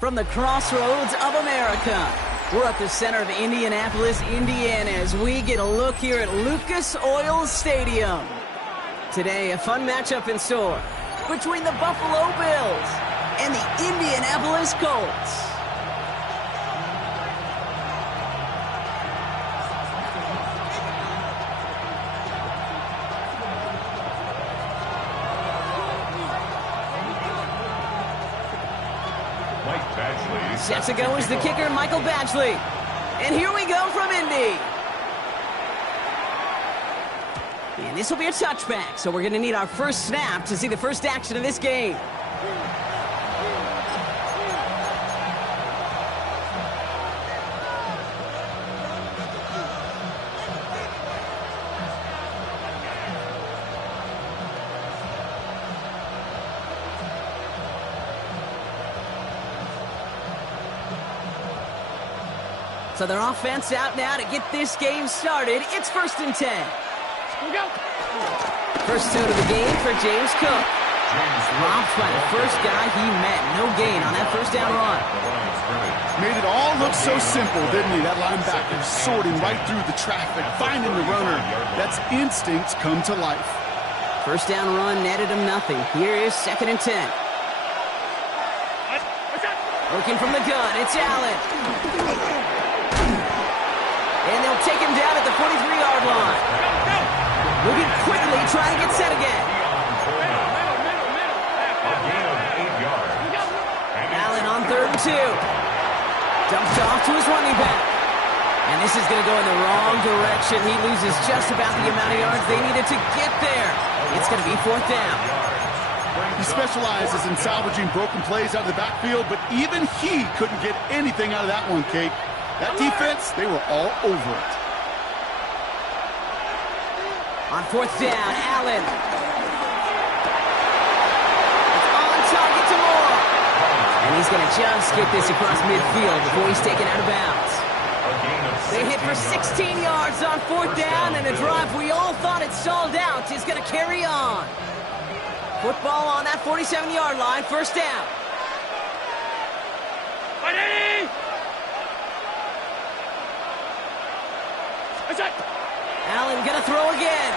From the crossroads of America, we're at the center of Indianapolis, Indiana, as we get a look here at Lucas Oil Stadium. Today, a fun matchup in store between the Buffalo Bills and the Indianapolis Colts. Set to go is the kicker, Michael Badgley. And here we go from Indy. And this will be a touchback, so we're going to need our first snap to see the first action of this game. So their offense out now to get this game started. It's 1st and 10. Here we go. First out of the game for James Cook. Dropped by the first guy he met. No gain on that first down run. Made it all look so simple, didn't he? That linebacker sorting right through the traffic, finding the runner. That's instincts come to life. First down run netted him nothing. Here is 2nd and 10. Looking from the gun, it's Allen. And they'll take him down at the 43-yard line. Moving quickly, trying to get set again. Allen on 3rd and 2. Dumps off to his running back. And this is going to go in the wrong direction. He loses just about the amount of yards they needed to get there. It's going to be 4th down. He specializes in salvaging broken plays out of the backfield, but even he couldn't get anything out of that one, Kate. That defense, they were all over it. On 4th down, Allen. It's on target to Moore. And he's going to just get this across midfield before he's taken out of bounds. They hit for 16 yards on 4th down, and a drive we all thought it stalled out is going to carry on. Football on that 47-yard line, 1st down. Ready? Allen gonna throw again.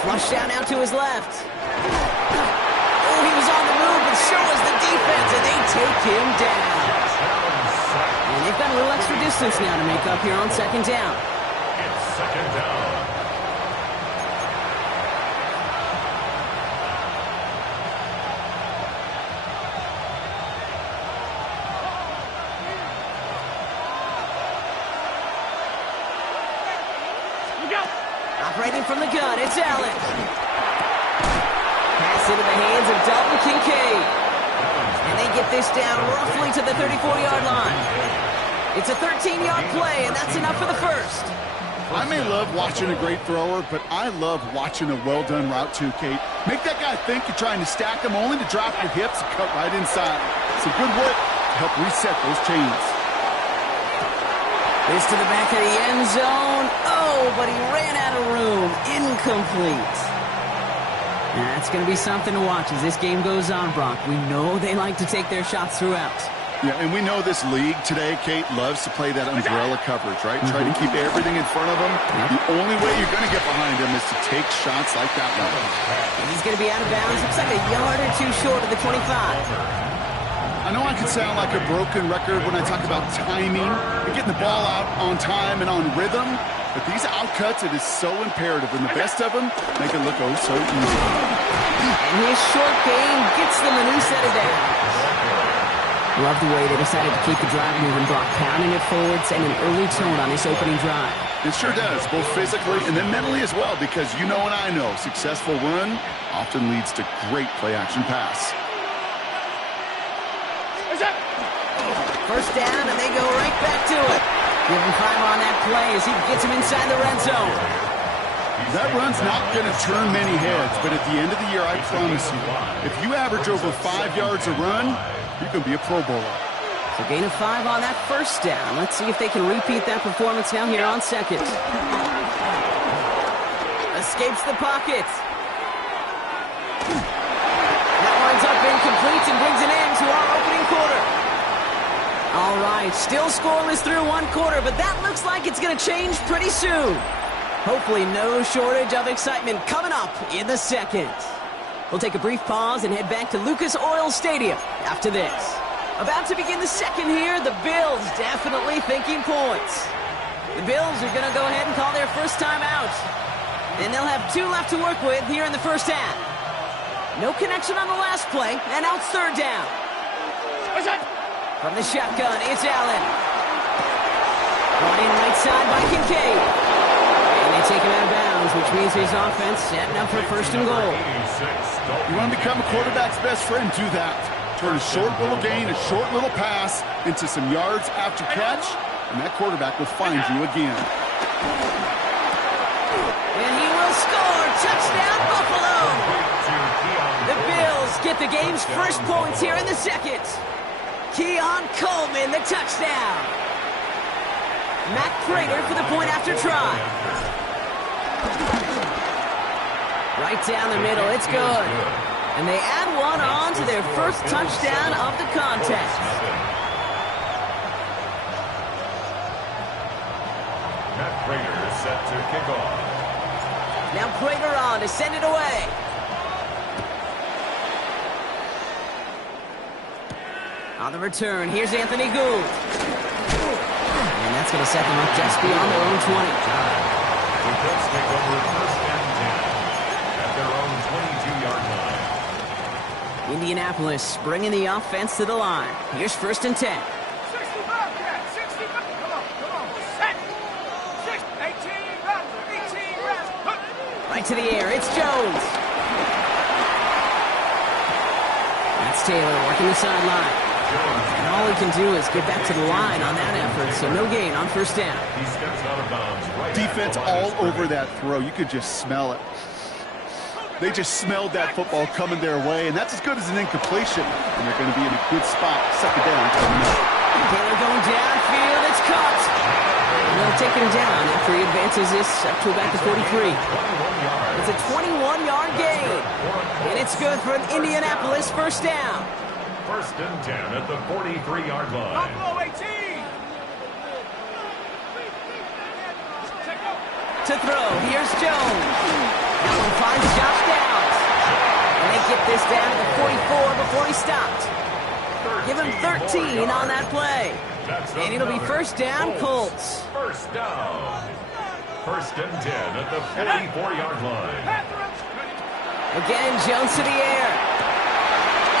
Flushed out now to his left. Oh, he was on the move, but so was the defense, and they take him down. And they've got a little extra distance now to make up here on 2nd down. It's 2nd down. Operating from the gun, it's Allen. Pass into the hands of Dalton Kincaid. And they get this down roughly to the 34-yard line. It's a 13-yard play, and that's enough for the first. I may love watching a great thrower, but I love watching a well-done route too, Kate. Make that guy think you're trying to stack him only to drop your hips and cut right inside. Some good work to help reset those chains. This to the back of the end zone. Oh, but he ran out of room. Incomplete. That's going to be something to watch as this game goes on, Brock. We know they like to take their shots throughout. Yeah, and we know this league today, Kate, loves to play that umbrella coverage, right? Try to keep everything in front of him. The only way you're going to get behind him is to take shots like that one. And he's going to be out of bounds. Looks like a yard or two short of the 25. I know I can sound like a broken record when I talk about timing and getting the ball out on time and on rhythm, but these outcuts, it is so imperative, and the best of them make it look oh so easy. And his short game gets them a new set of downs. Love the way they decided to keep the drive moving, Brock, pounding it forward, and an early tone on this opening drive. It sure does, both physically and then mentally as well, because you know and I know successful run often leads to great play-action pass. First down, and they go right back to it. Give him 5 on that play as he gets him inside the red zone. That run's not going to turn many heads, but at the end of the year, I promise you, if you average over 5 yards a run, you can be a Pro Bowler. So gain of 5 on that first down. Let's see if they can repeat that performance now here on second. Escapes the pocket. That winds up incomplete and brings an end to our opening quarter. All right, still scoreless through one quarter, but that looks like it's going to change pretty soon. Hopefully no shortage of excitement coming up in the second. We'll take a brief pause and head back to Lucas Oil Stadium after this. About to begin the second here, the Bills definitely thinking points. The Bills are going to go ahead and call their first time out. And they'll have 2 left to work with here in the first half. No connection on the last play, and now it's third down. From the shotgun, it's Allen. Brought in right side by Kincaid. And they take him out of bounds, which means his offense setting up for first and goal. You want to become a quarterback's best friend, do that. Turn a short little gain, a short little pass into some yards after catch, and that quarterback will find you again. And he will score. Touchdown, Buffalo. The Bills get the game's first points here in the second. Keon Coleman, the touchdown. Matt Prater for the point after try. Right down the middle, it's good. And they add one on to their first touchdown of the contest. Matt Prater is set to kick off. Now Prater on to send it away. On the return, here's Anthony Gould. And that's going to set them up just beyond their own 20. The Bills take over first and 10 at their own 22-yard line. Indianapolis bringing the offense to the line. Here's first and 10. 65, 65. Come on. Set. 18 rounds. Right to the air, it's Jones. That's Taylor working the sideline. And all he can do is get back to the line on that effort, so no gain on first down. He steps out of bounds right Defense all over that throw. You could just smell it. They just smelled that football coming their way, and that's as good as an incompletion. And they're going to be in a good spot. Second down coming up. Taylor going downfield, it's caught. And they'll take him down after he advances this up to about the 43. It's a 21-yard gain. And it's good for an Indianapolis first down. First and 10 at the 43-yard line. Buffalo 18. To throw, here's Jones. That one finds Josh Downs. And they get this down to the 44 before he stopped. Give him 13 on that play. And it'll be first down, Colts. First down. First and 10 at the 44-yard line. Again, Jones to the air.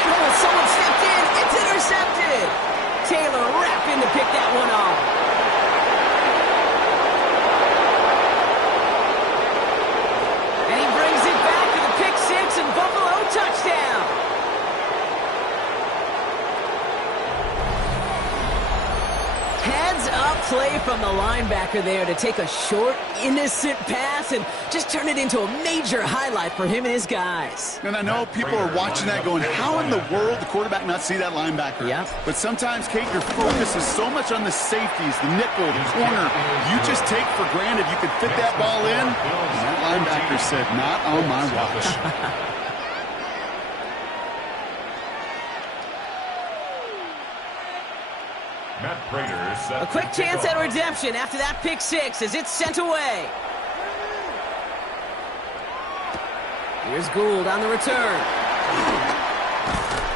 Oh, someone stepped in. It's intercepted. Taylor rapping to pick that one off. And he brings it back to the pick six and Buffalo touchdown. Heads up play from the linebacker there to take a short, innocent pass and just turn it into a major highlight for him and his guys. And I know people are watching that going, how in the world the quarterback not see that linebacker? Yeah. But sometimes, Kate, your focus is so much on the safeties, the nickel, the corner. You just take for granted you could fit that ball in. And that linebacker said, not on my watch. Matt Prater set A quick to chance kick at off. redemption after that pick six as it's sent away. Here's Gould on the return.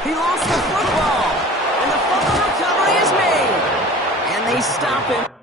He lost the football, and the fumble recovery is made. And they stop him.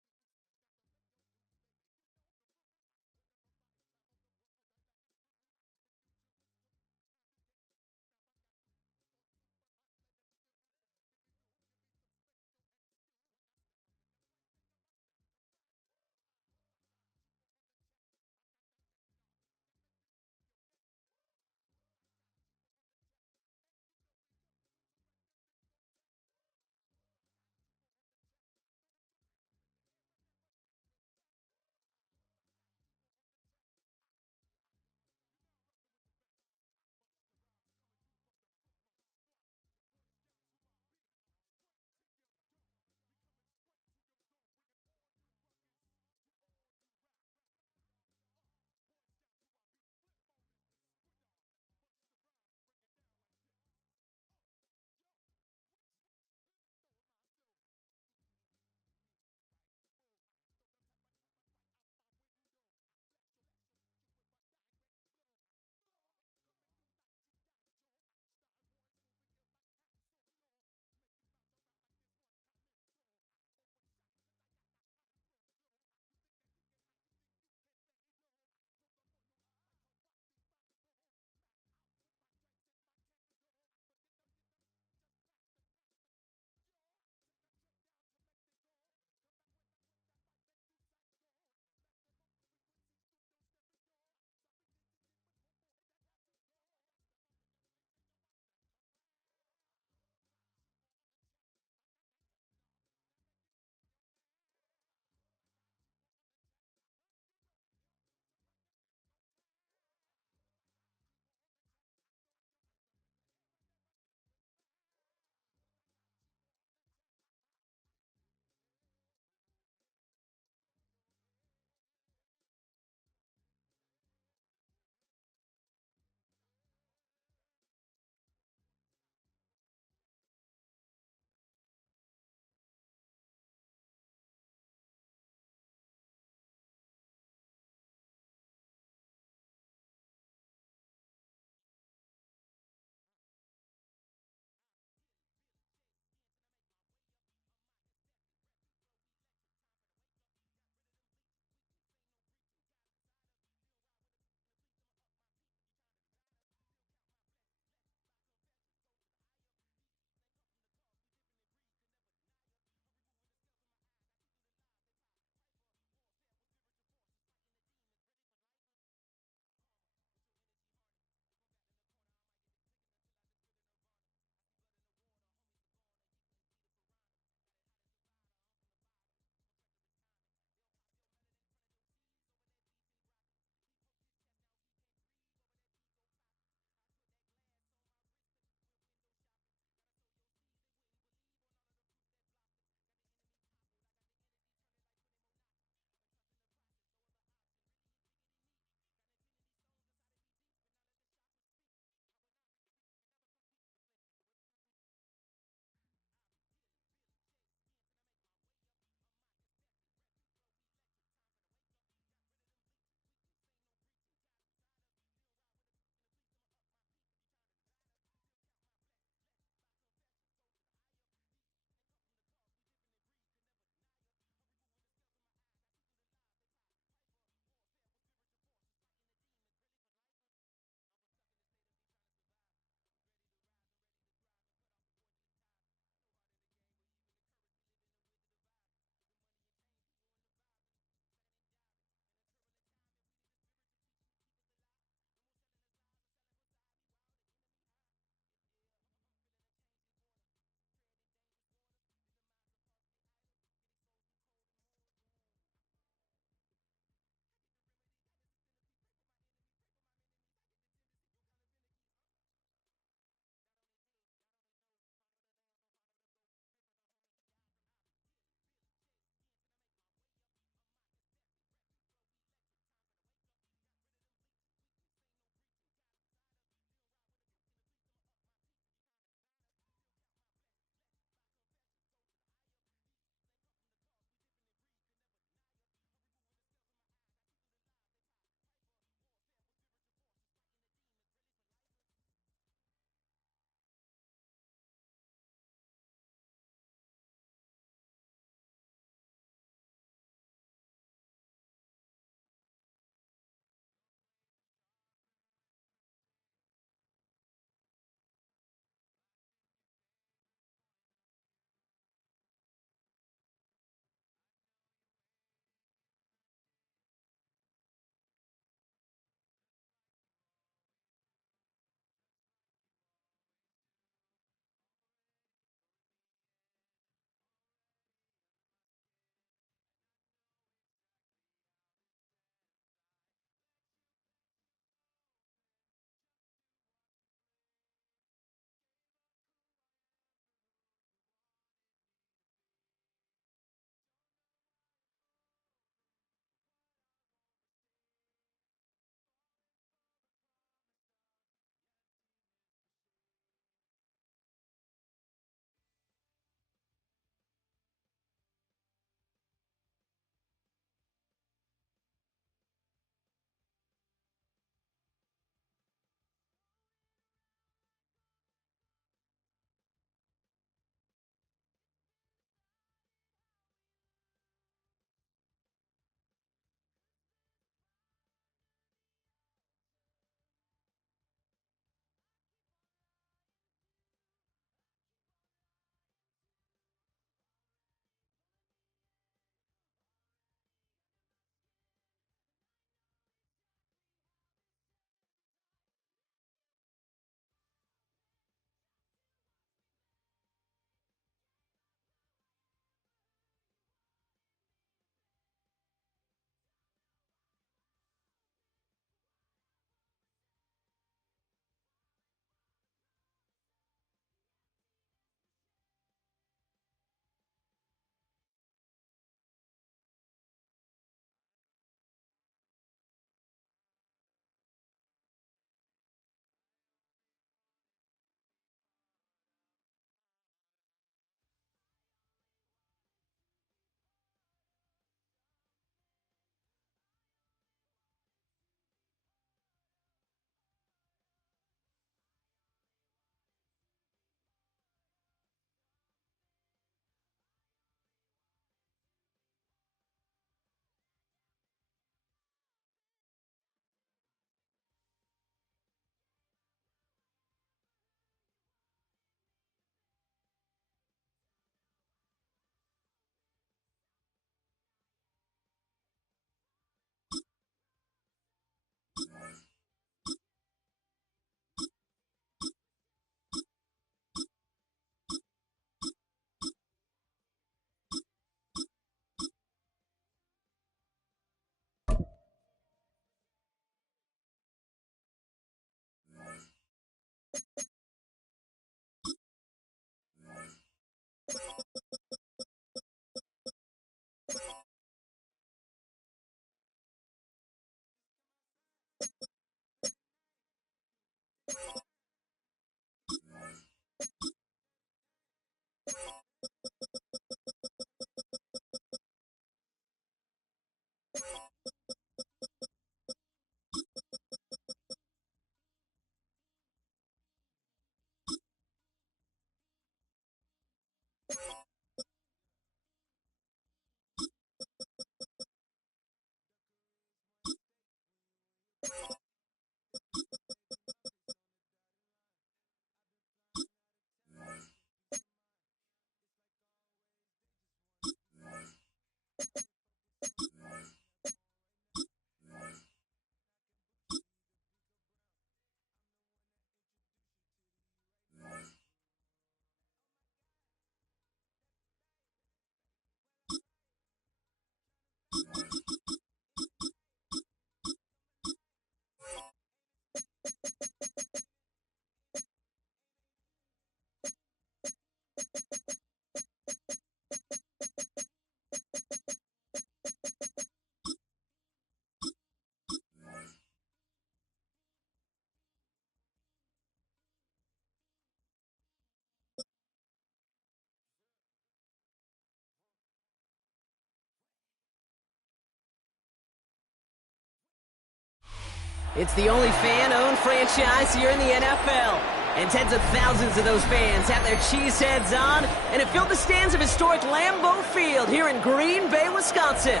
It's the only fan-owned franchise here in the NFL. And tens of thousands of those fans have their cheese heads on, and it filled the stands of historic Lambeau Field here in Green Bay, Wisconsin.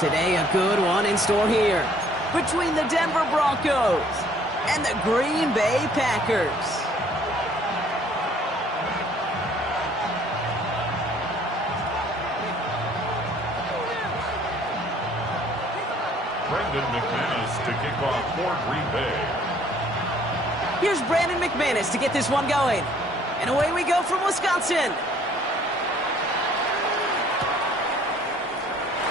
Today, a good one in store here between the Denver Broncos and the Green Bay Packers. Brandon McManus to kick off for Green Bay. Here's Brandon McManus to get this one going. And away we go from Wisconsin.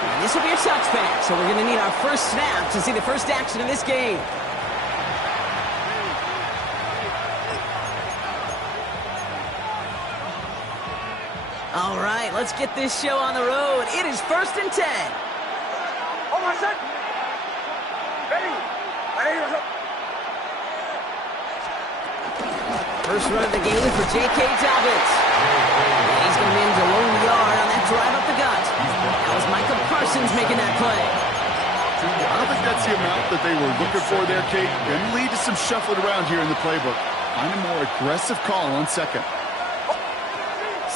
And this will be a touchback, so we're going to need our first snap to see the first action of this game. All right, let's get this show on the road. It is 1st and 10. Hold on a sec. Ready? First run of the game for J.K. Dobbins. And he's going to manage a lone yard on that drive up the gut. That was Michael Parsons making that play. I don't think that's the amount that they were looking for there, Kate. Going to lead to some shuffling around here in the playbook. Find a more aggressive call on second.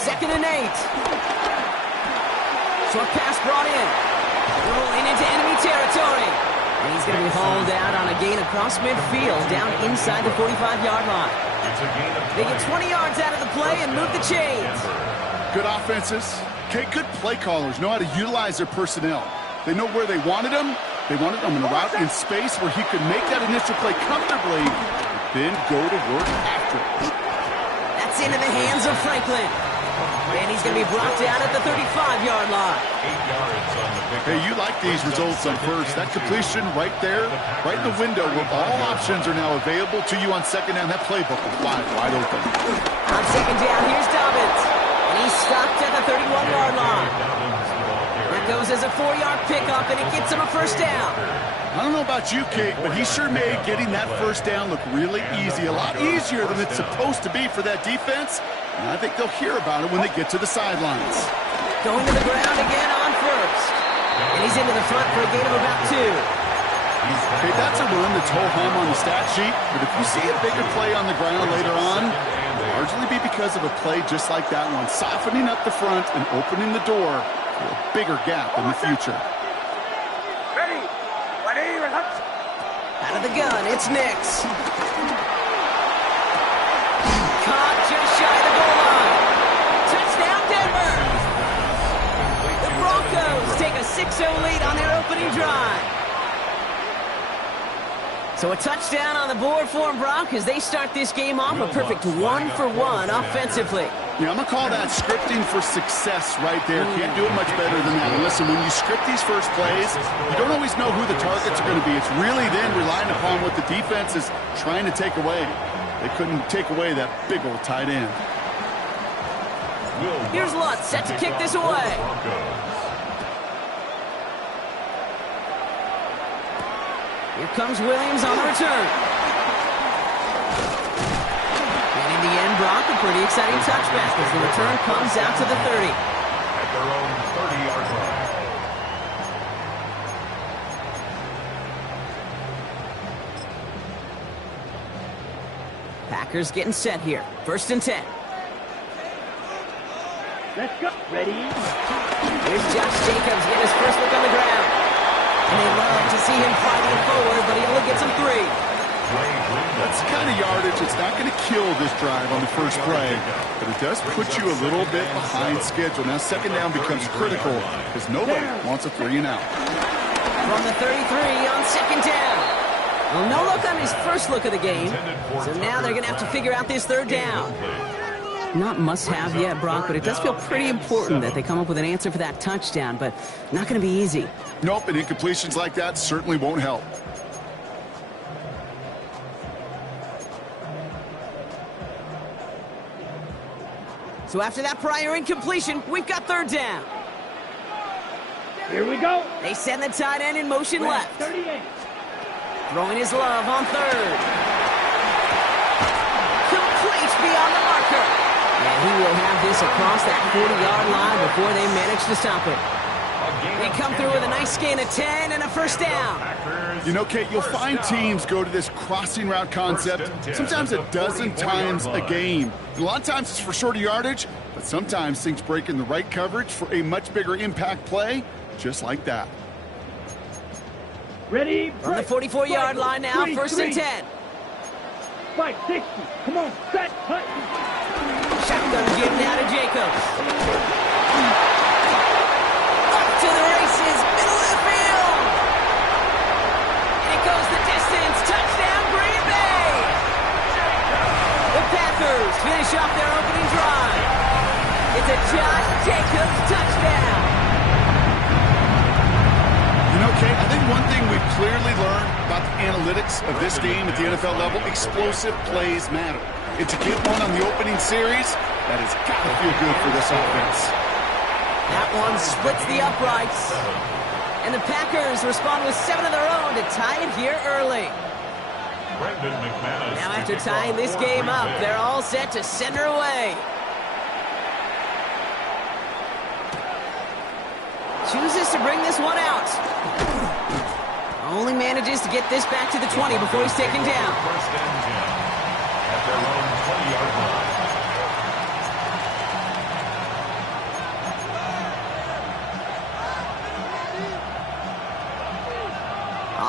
2nd and 8. Short pass brought in. Rolling into enemy territory. And he's going to be hauled out on a gain across midfield down inside the 45-yard line. They get 20 yards out of the play and move the chains. Good offenses. Okay, good play callers know how to utilize their personnel. They know where they wanted him. They wanted him in a route in space where he could make that initial play comfortably, then go to work after it. That's into the hands of Franklin. And he's going to be brought down at the 35-yard line. 8 yards on the pickup. Hey, you like these results on first. That completion right there, right in the window where all options are now available to you on second down. That playbook is wide open. On second down, here's Dobbins. And he's stopped at the 31-yard line. That goes as a 4-yard pickup, and it gets him a first down. I don't know about you, Kate, but he sure made getting that first down look really easy. A lot easier than it's supposed to be for that defense. And I think they'll hear about it when they get to the sidelines. Going to the ground again on first. And he's into the front for a gain of about 2. Okay, that's a run that's ho-hum on the stat sheet, but if you see a bigger play on the ground later on, it'll largely be because of a play just like that one, softening up the front and opening the door for a bigger gap in the future. Ready? Out of the gun, it's Nix. Caught just shy of the goal line. Touchdown, Denver. The Broncos take a 6-0 lead on their opening drive. So a touchdown on the board for them, Brock, as they start this game off a perfect 1-for-1 offensively. Yeah, I'm going to call that scripting for success right there. Can't do it much better than that. And listen, when you script these first plays, you don't always know who the targets are going to be. It's really then relying upon what the defense is trying to take away. They couldn't take away that big old tight end. Here's Lutz set to kick this away. Here comes Williams on the return. And in the end, Brock, a pretty exciting touchback as the return comes out to the 30. At their own 30-yard line. Packers getting set here. 1st and 10. Let's go. Ready? Here's Josh Jacobs getting his first look on the ground. And they love to see him fighting forward, but he only gets him 3. That's the kind of yardage it's not going to kill this drive on the first play, but it does put you a little bit behind schedule. Now second down becomes critical because nobody wants a 3-and-out. From the 33 on second down. Well, no look on his first look of the game, so now they're going to have to figure out this 3rd down. Not must-have yet, Brock, but it does feel pretty important that they come up with an answer for that touchdown, but not going to be easy. Nope, and incompletions like that certainly won't help. So after that prior incompletion, we've got 3rd down. Here we go. They send the tight end in motion left. 38. Throwing his love on 3rd. Complete beyond the marker. And he will have this across that 40-yard line before they manage to stop it. A They come through with a nice gain of 10 and a first down. You know, Kate, you'll find teams go to this crossing route concept sometimes a dozen times a game. And a lot of times it's for shorter yardage, but sometimes things break in the right coverage for a much bigger impact play, just like that. Ready? From the 44-yard line now, first and 10. 560. Come on, set, cut. Shotgun give now to Jacobs. Up to the races, middle of the field. And it goes the distance. Touchdown, Green Bay. The Packers finish off their opening drive. It's a Josh Jacobs touchdown. You know, Kate, I think one thing we've clearly learned about the analytics of this game at the NFL level, explosive plays matter. And to get one on the opening series, that has got to feel good for this offense. That one splits the uprights. And the Packers respond with 7 of their own to tie it here early. Now after tying this game up, they're all set to send her away. Chooses to bring this one out. Only manages to get this back to the 20 before he's taken down. First and 10 at their own 20-yard line.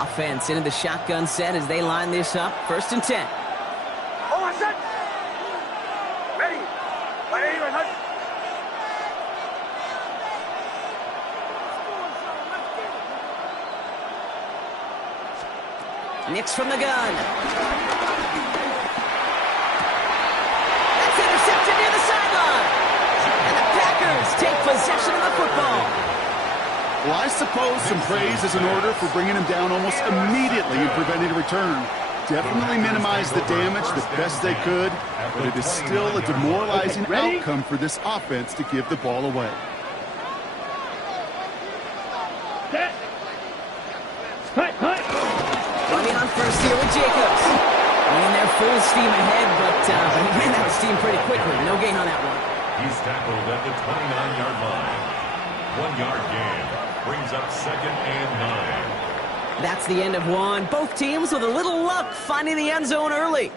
Offense into the shotgun set as they line this up. First and 10. Oh, I said. Ready. Ready, ready. Nix from the gun. That's intercepted near the sideline. And the Packers take possession of the football. Well, I suppose some praise is in order for bringing him down almost immediately and preventing a return. Definitely minimized the damage the best they could, but it is still a demoralizing outcome for this offense to give the ball away. Set. Cut, cut. Running on first here with Jacobs. I mean, they're full steam ahead, but he ran out of steam pretty quickly. No gain on that one. He's tackled at the 29-yard line. 1-yard gain brings up second and 9. That's the end of one. Both teams with a little luck finding the end zone early.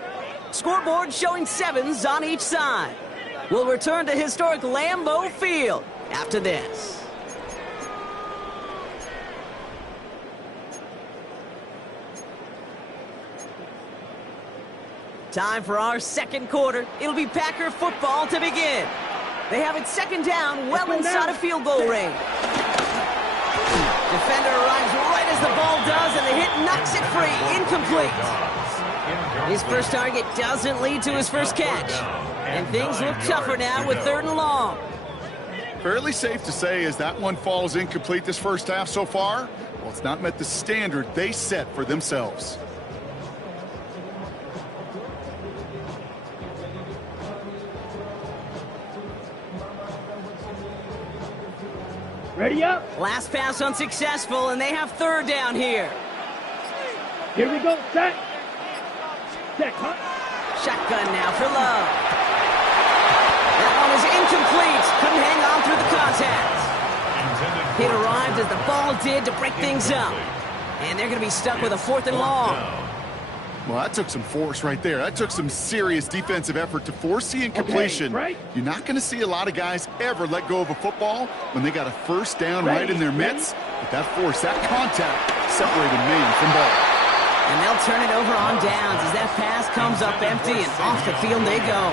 Scoreboard showing 7s on each side. We'll return to historic Lambeau Field after this. Time for our second quarter. It'll be Packer football to begin. They have it second down, well inside of field goal range. Defender arrives right as the ball does, and the hit knocks it free. Incomplete. His first target doesn't lead to his first catch. And things look tougher now with 3rd and long. Fairly safe to say as that one falls incomplete this first half so far, well, it's not met the standard they set for themselves. Ready up. Last pass unsuccessful, and they have 3rd down here. Here we go. Set. Set, cut. Shotgun now for Love. That one is incomplete. Couldn't hang on through the contact. It arrived as the ball did to break things up. And they're going to be stuck with a 4th and long. Well, that took some force right there. That took some serious defensive effort to force the incompletion. Okay, right. You're not going to see a lot of guys ever let go of a football when they got a first down right in their midst. But that force, that contact, separated man from ball. And they'll turn it over on downs as that pass comes up empty, and off the field they go.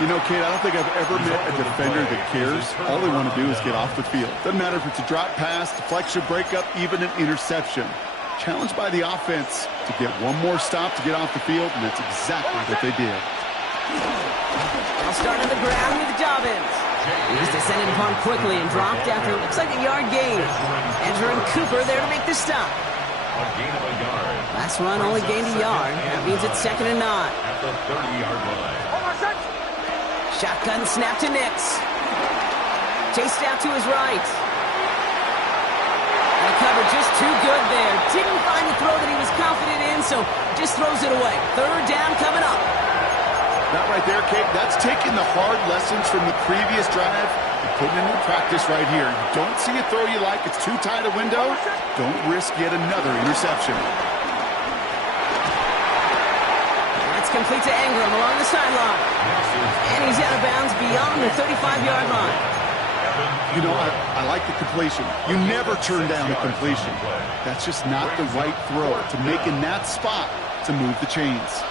You know, Kate, I don't think I've ever met a defender that cares. All they want to do is get off the field. Doesn't matter if it's a drop pass, deflection, breakup, even an interception. Challenged by the offense to get one more stop to get off the field, and that's exactly what they did. They'll start on the ground with Dobbins. He was descended upon quickly and dropped after it looks like a yard gain. Edger and Cooper there to make the stop. A gain of a yard. Last run only gained a yard. That means it's 2nd and 9. At the 30-yard line. Shotgun snap to Nix. Chased out to his right. And covered just too good there. Didn't find the throw that he was confident in, so just throws it away. 3rd down coming up. That right there, Kate, that's taking the hard lessons from the previous drive Putting it into practice right here. You don't see a throw you like. It's too tight a window. Don't risk yet another interception. That's complete to Ingram along the sideline. And he's out of bounds beyond the 35-yard line. You know, I like the completion. You never turn down a completion. That's just not the right throw to make in that spot to move the chains.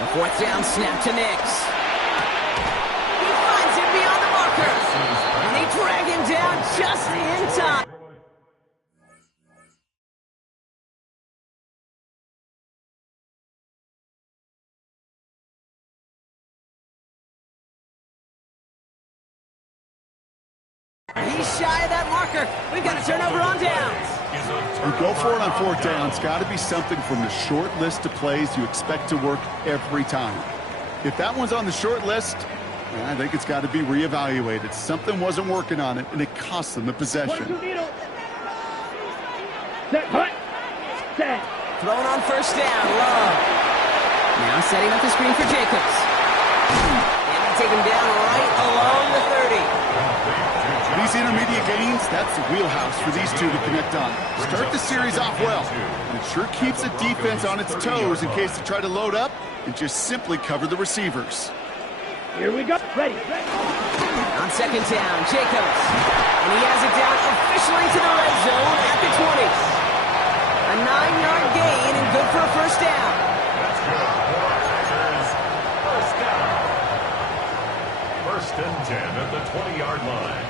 A fourth down snap to Nix. He finds him beyond the marker. And they drag him down just in time. He's shy of that marker. We've got a turnover on downs. You go for it on fourth down. It's got to be something from the short list of plays you expect to work every time. If that one's on the short list, I think it's got to be reevaluated. Something wasn't working on it, and it cost them the possession. Thrown on first down, Love. Now setting up the screen for Jacobs. And they take him down right along the 30. These intermediate gains, that's the wheelhouse for these two to connect on. Start the series off well. And it sure keeps the defense on its toes in case they try to load up and just simply cover the receivers. Here we go. Ready. On second down, Jacobs. And he has it down officially to the red zone at the 20. A 9-yard gain and good for a first down. That's good. First down. First and 10 at the 20-yard line.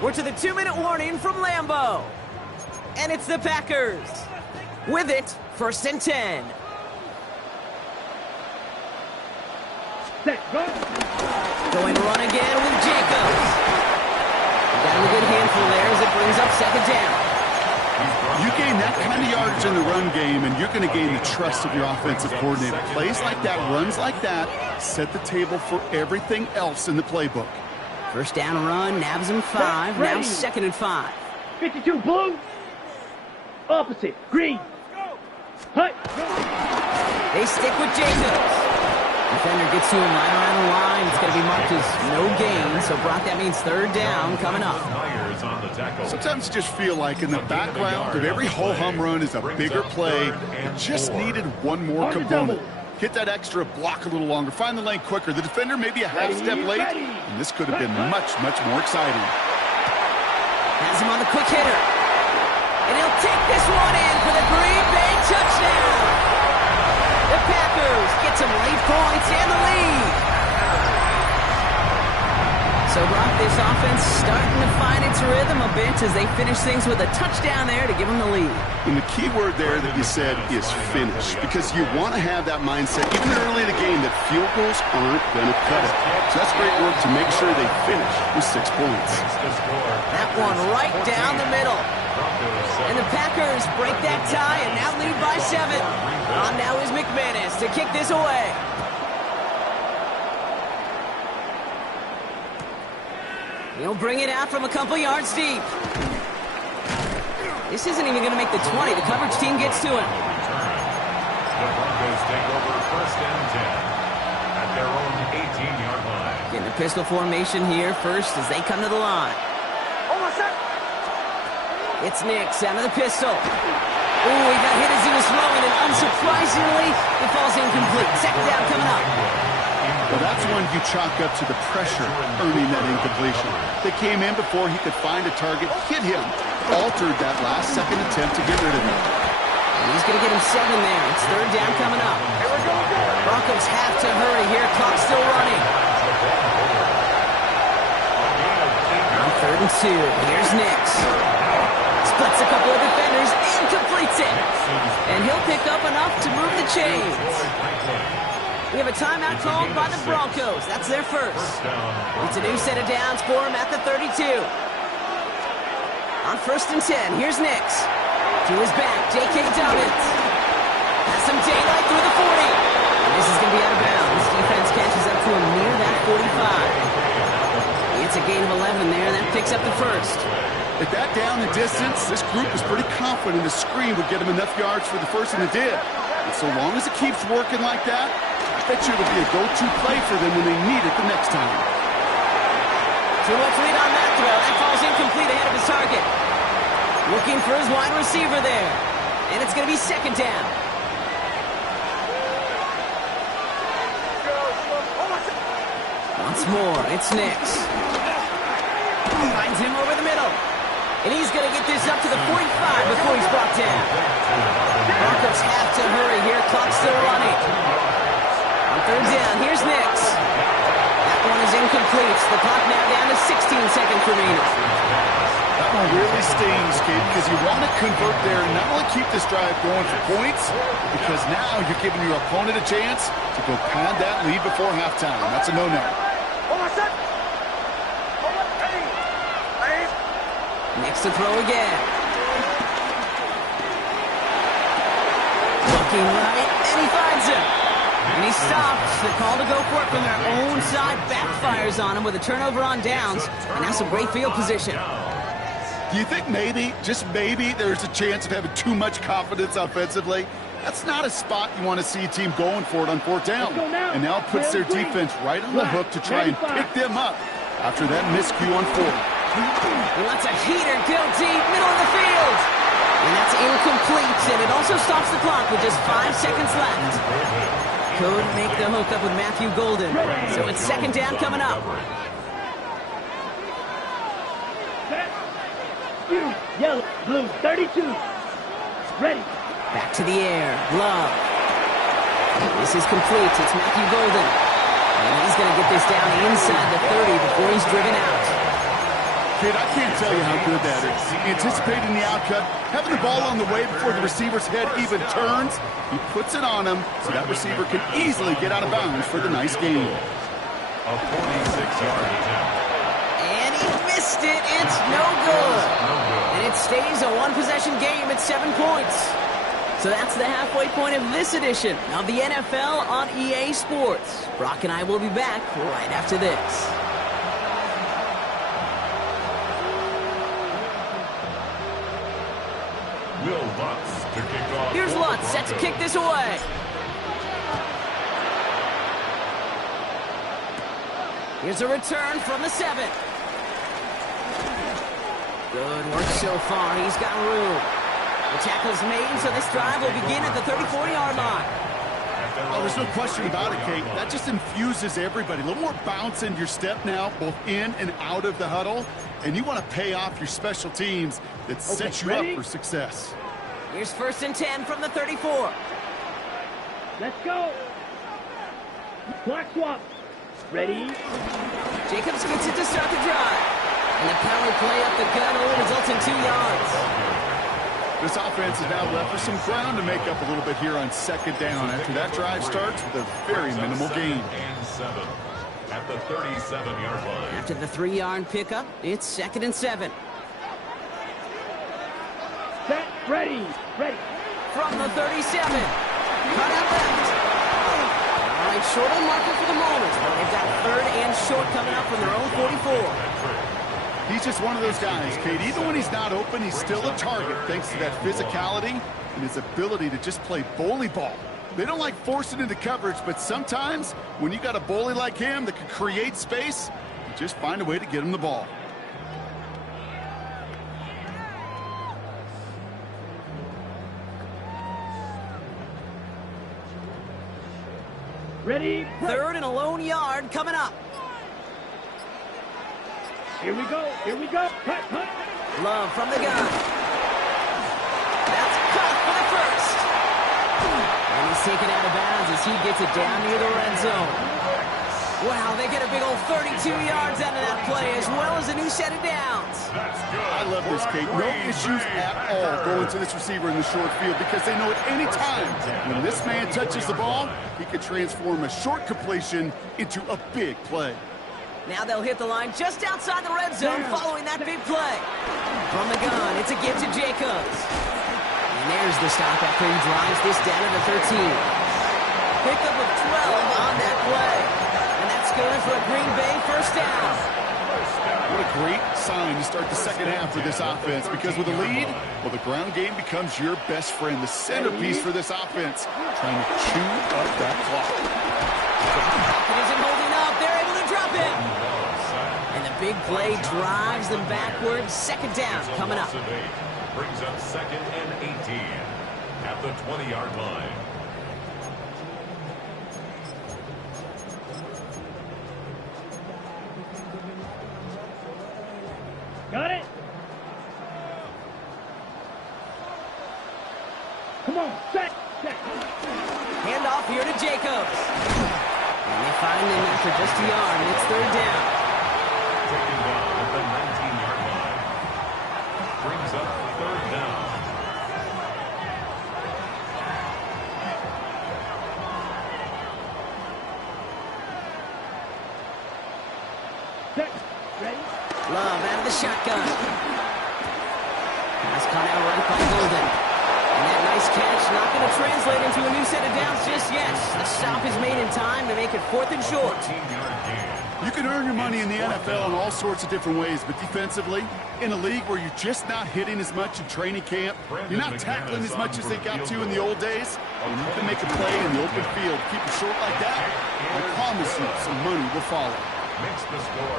We're to the 2-minute warning from Lambeau. And it's the Packers. With it, first and 10. Set, go. Going to run again with Jacobs. Got him a good handful there as it brings up second down. You gain that kind of yardage in the run game, and you're going to gain the trust of your offensive coordinator. Plays like that, runs like that, set the table for everything else in the playbook. First down run, nabs him 5, now second and 5. 52, blue. Opposite, green. Hut. They stick with Jacobs. Defender gets to him right around the line. It's going to be marked as no gain, so Brock, that means third down coming up. Sometimes you just feel like in the background of every ho-hum run is a bigger play. It just needed one more component. Hit that extra block a little longer. Find the lane quicker. The defender maybe a half step late, and this could have been much, much more exciting. Has him on the quick hitter. And he'll take this one in for the Green Bay touchdown. The Packers get some late points and the lead. So, Brock, this offense starting to find its rhythm a bit as they finish things with a touchdown there to give them the lead. And the key word there that you said is finish, because you want to have that mindset, even early in the game, that field goals aren't going to cut it. So that's great work to make sure they finish with 6 points. That one right down the middle. And the Packers break that tie and now lead by 7. On now is McManus to kick this away. He'll bring it out from a couple yards deep. This isn't even going to make the 20. The coverage team gets to him. The Broncos take over first and 10 at their own 18-yard line. Getting a pistol formation here first as they come to the line. It's Nix out of the pistol. Ooh, he got hit as he was throwing, and unsurprisingly, it falls incomplete. Second down coming up. Well, that's one you chalk up to the pressure earning that incompletion. They came in before he could find a target, hit him, altered that last-second attempt to get rid of him. And he's going to get him 7 there. It's third down coming up. Broncos have to hurry here. Clock still running. Now third and 2. Here's Nix. Splits a couple of defenders and completes it. And he'll pick up enough to move the chains. We have a timeout called by the Broncos. That's their first. It's a new set of downs for him at the 32. On first and 10, here's Nix. To his back, J.K. Dobbins. Has some daylight through the 40. And this is going to be out of bounds. Defense catches up to him near that 45. It's a gain of 11 there. That picks up the first. At that down and distance, this group was pretty confident the screen would get him enough yards for the first, and it did. It So long as it keeps working like that, I bet you it'll be a go-to play for them when they need it the next time. Too much lead on that throw. That falls incomplete ahead of his target. Looking for his wide receiver there. And it's going to be second down. Once more, it's Nix. Finds him over the middle. And he's going to get this up to the 45 before he's brought down. Broncos have to hurry here. Clock's still running. On third down, here's Nix. That one is incomplete. The clock now down to 16 seconds remaining. That one really stings, Kate, because you want to convert there and not only keep this drive going for points, because now you're giving your opponent a chance to go pad that lead before halftime. That's a no-no. Next to throw again. Looking right, and he finds him. And he stops. The call to go for it from their own side backfires on him with a turnover on downs. And now some great field position. Do you think maybe, just maybe, there's a chance of having too much confidence offensively? That's not a spot you want to see a team going for it on fourth down. And now it puts their defense right on the hook to try and pick them up after that miscue on fourth. He lets a heater go deep, middle of the field. And that's incomplete, and it also stops the clock with just 5 seconds left. Could make the hook up with Matthew Golden. So it's second down coming up. Yellow, blue, 32. Ready. Back to the air. Love. This is complete. It's Matthew Golden. And he's going to get this down inside the 30 before he's driven out. Kid, I can't tell you how good that is. Anticipating the outcut, having the ball on the way before the receiver's head even turns, he puts it on him so that receiver can easily get out of bounds for the nice gain. A 46-yard attempt. And he missed it. It's no good. And it stays a one-possession game at 7 points. So that's the halfway point of this edition of the NFL on EA Sports. Brock and I will be back right after this. Will Lutz to kick off. Here's Lutz set to kick this away. Here's a return from the 7. Good work so far. He's got room. The tackle's made, so this drive will begin at the 34-yard line. Oh, there's no question about it, Kate. That just infuses everybody. A little more bounce in your step now, both in and out of the huddle. And you want to pay off your special teams that set you up for success. Here's 1st and 10 from the 34. Let's go. Clock swap. Ready. Jacobs gets it to start the drive. And the power play up the gut only results in 2 yards. This offense is now left with some ground to make up a little bit here on second down after that drive starts with a very minimal gain. And 7 at the 37-yard line. After the 3-yard pickup, it's 2nd and 7. Set. Ready. Ready. From the 37. Cut out left. All right, short on marker for the moment. They've got 3rd and short coming up from their own 44. He's just one of those guys, Kate. Even when he's not open, he's still a target thanks to that physicality and his ability to just play bully ball. They don't like forcing into coverage, but sometimes when you got a bully like him that can create space, you just find a way to get him the ball. Ready. 3rd and a lone yard coming up. Here we go. Here we go. Cut, cut. Love from the gun. That's cut for the 1st. And he's taken out of bounds as he gets it down near the red zone. Wow, they get a big old 32 yards out of that play, as well as a new set of downs. I love this, Kate. No issues at all going to this receiver in the short field because they know at any time when this man touches the ball, he can transform a short completion into a big play. Now they'll hit the line just outside the red zone following that big play. From the gun, it's a give to Jacobs. And there's the stop after he drives this down to the 13. Pickup of 12 on that play. And that's good for a Green Bay 1st down. What a great sign to start the second half for this offense, because with a lead, well, the ground game becomes your best friend, the centerpiece for this offense, trying to chew up that clock. It isn't holding up. They're able to drop it. And the big play drives them backwards. Second down coming up. Brings up second and 18 at the 20-yard line. Got it? Come on, set. Hand off here to Jacobs. And they find him after just a yard, and it's third down. Taken down at the 19-yard line. Brings up third down. Set. Ready? Love out of the shotgun. Pass caught out right by Golden. And that nice catch not going to translate into a new set of downs just yet. The stop is made in time to make it fourth and short. 14-yard gain. You can earn your money in the NFL in all sorts of different ways, but defensively, in a league where you're just not hitting as much in training camp, you're not tackling as much as they got to in the old days, and you can make a play in the open field, keep it short like that, I promise you some money will follow.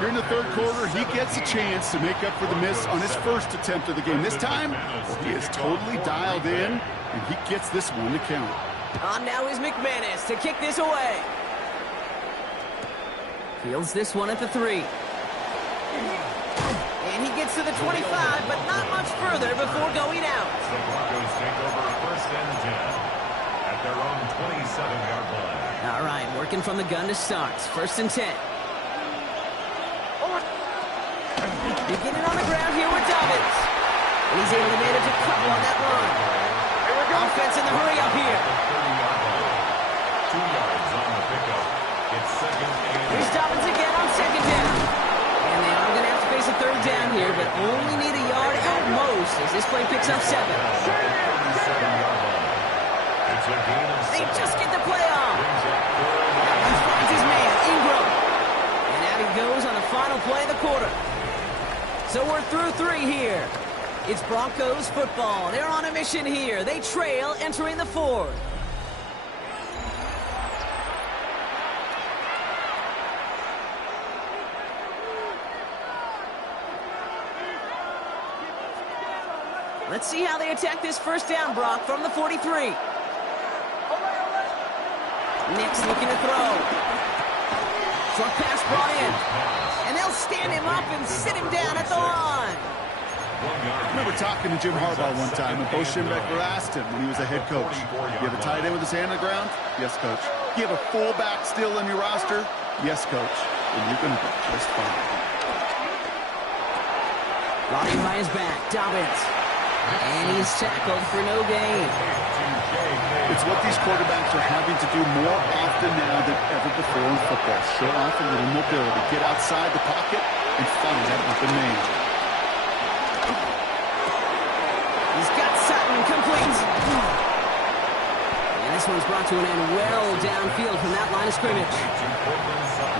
Here in the third quarter, he gets a chance to make up for the miss on his first attempt of the game. This time, well, he is totally dialed in, and he gets this one to count. On now is McManus to kick this away. Fields this one at the 3. And he gets to the 25, but not much further before going out. The Broncos take over first and 10 at their own 27-yard line. All right, working from the gun to start. First and 10. Beginning on the ground here with Dobbins. And he's able to manage a couple on that run. Offense in the hurry up here. 30-yard line. 2 yards on the pickup. It's second and... Here's Dobbins again on second down. And they are going to have to face a third down here, but only need a yard at most as this play picks up 7. 37-yard line. It's a gain of 7. They just get the play off. He finds his man, Ingram. And out he goes on the final play of the quarter. So we're through 3 here. It's Broncos football. They're on a mission here. They trail entering the 4th. Let's see how they attack this first down, Brock, from the 43. Next looking to throw. Short pass brought in. And they'll stand him up and sit him down at the line. I remember talking to Jim Harbaugh one time, and Bo Schembechler asked him when he was a head coach, you have a tight end with his hand on the ground? Yes, coach. You have a fullback still in your roster? Yes, coach. And you're going to be just fine. Brought in by his back, Dobbins. And he's tackled for no gain. It's what these quarterbacks are having to do more often now than ever before in football. Show off a little mobility. Get outside the pocket and find that open man. He's got Sutton complete. And this one's brought to an end well downfield from that line of scrimmage.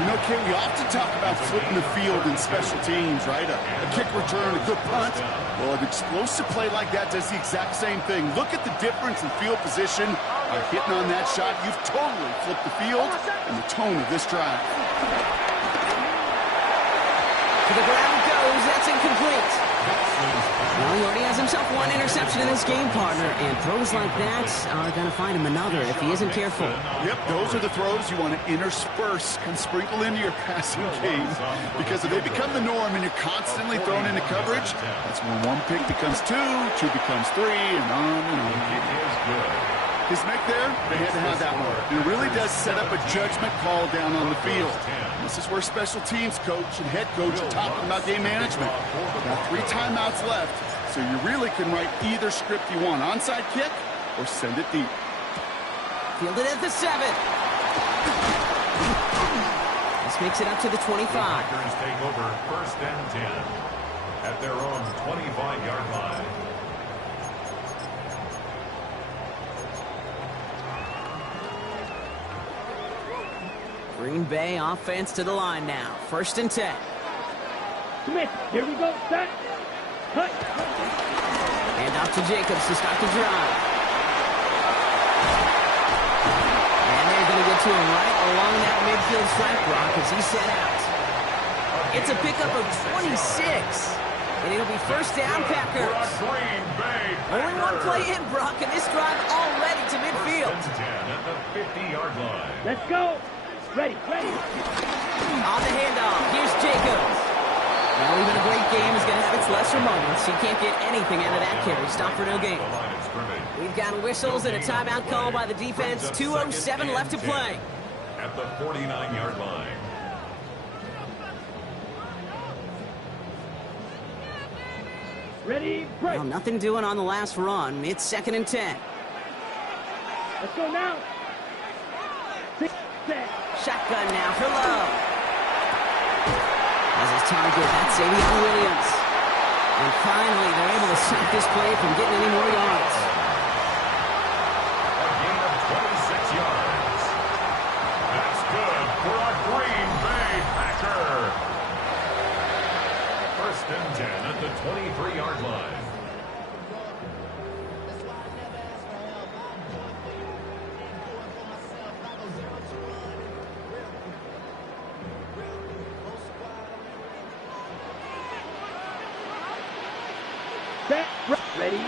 You know, Kate, we often talk about flipping the field in special teams, right? A kick return, a good punt. Well, an explosive play like that does the exact same thing. Look at the difference in field position. By hitting on that shot, you've totally flipped the field and the tone of this drive. To the ground goes. That's incomplete. Well, he already has himself one interception in this game, partner, and throws like that are going to find him another if he isn't careful. Yep, those are the throws you want to intersperse and sprinkle into your passing game, because if they become the norm and you're constantly thrown into coverage, that's when one pick becomes 2, 2 becomes 3, and on and on. His make there, they had to have that one. It really does set up a judgment call down on the field. This is where special teams coach and head coach are talking about game management. Got 3 timeouts left, so you really can write either script you want. Onside kick or send it deep. Fielded at the 7. This makes it up to the 25. Packers take over first and 10 at their own 25-yard line. Green Bay offense to the line now. First and 10. Smith, here we go, set, cut. And off to Jacobs to start the drive. And they're going to get to him right along that midfield stripe block as he's set out. It's a pickup of 26. And it'll be first down, Packers. Only one play in, Brock, and this drive already to midfield. At the 50-yard line. Let's go. Ready, ready. On the handoff, here's Jacobs. Now, even a great game is going to have its lesser moments. He can't get anything out of that carry. Stop for no gain. We've got whistles and a timeout call by the defense. 2:07 left to play. At the 49-yard line. Ready, break. Well, nothing doing on the last run. It's 2nd and 10. Let's go now. 6, set. Shotgun now for Lowe. As his target, that's Xavier Williams. And finally, they're able to stop this play from getting any more yards. A gain of 26 yards. That's good for a Green Bay Packer. First and 10 at the 23-yard line. Set, ready.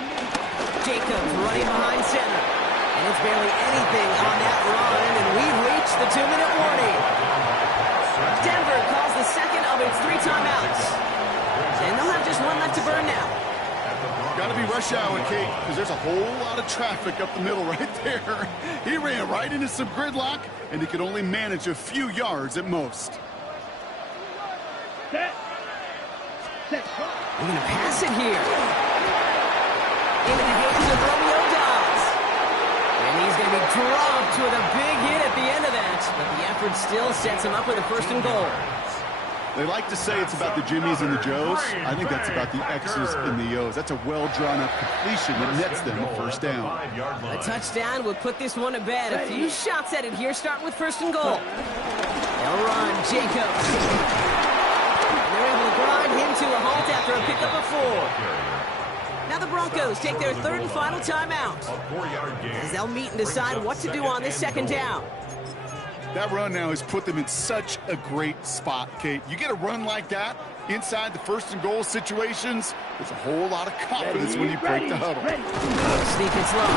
Jacobs running behind center. And it's barely anything on that run, and we've reached the 2-minute warning. Denver calls the second of its 3 timeouts. And they'll have just one left to burn now. Got to be rush hour, Kate, because there's a whole lot of traffic up the middle right there. He ran right into some gridlock, and he could only manage a few yards at most. Set. Set. We're going to pass it here. Into the hands of Romeo Dobbs. And he's going to be dropped with a big hit at the end of that. But the effort still sets him up with a 1st and goal. They like to say it's about the Jimmies and the Joes. I think that's about the X's and the O's. That's a well-drawn-up completion that nets them a 1st down. A touchdown will put this one to bed. A few shots at it here, starting with 1st and goal. They'll run, Jacobs. And they're able to grind him to a halt after a pickup of 4. Now the Broncos take their 3rd and final timeout. As they'll meet and decide what to do on this 2nd down. That run now has put them in such a great spot, Kate. You get a run like that inside the 1st and goal situations, there's a whole lot of confidence when you break the huddle. Sneak it slow.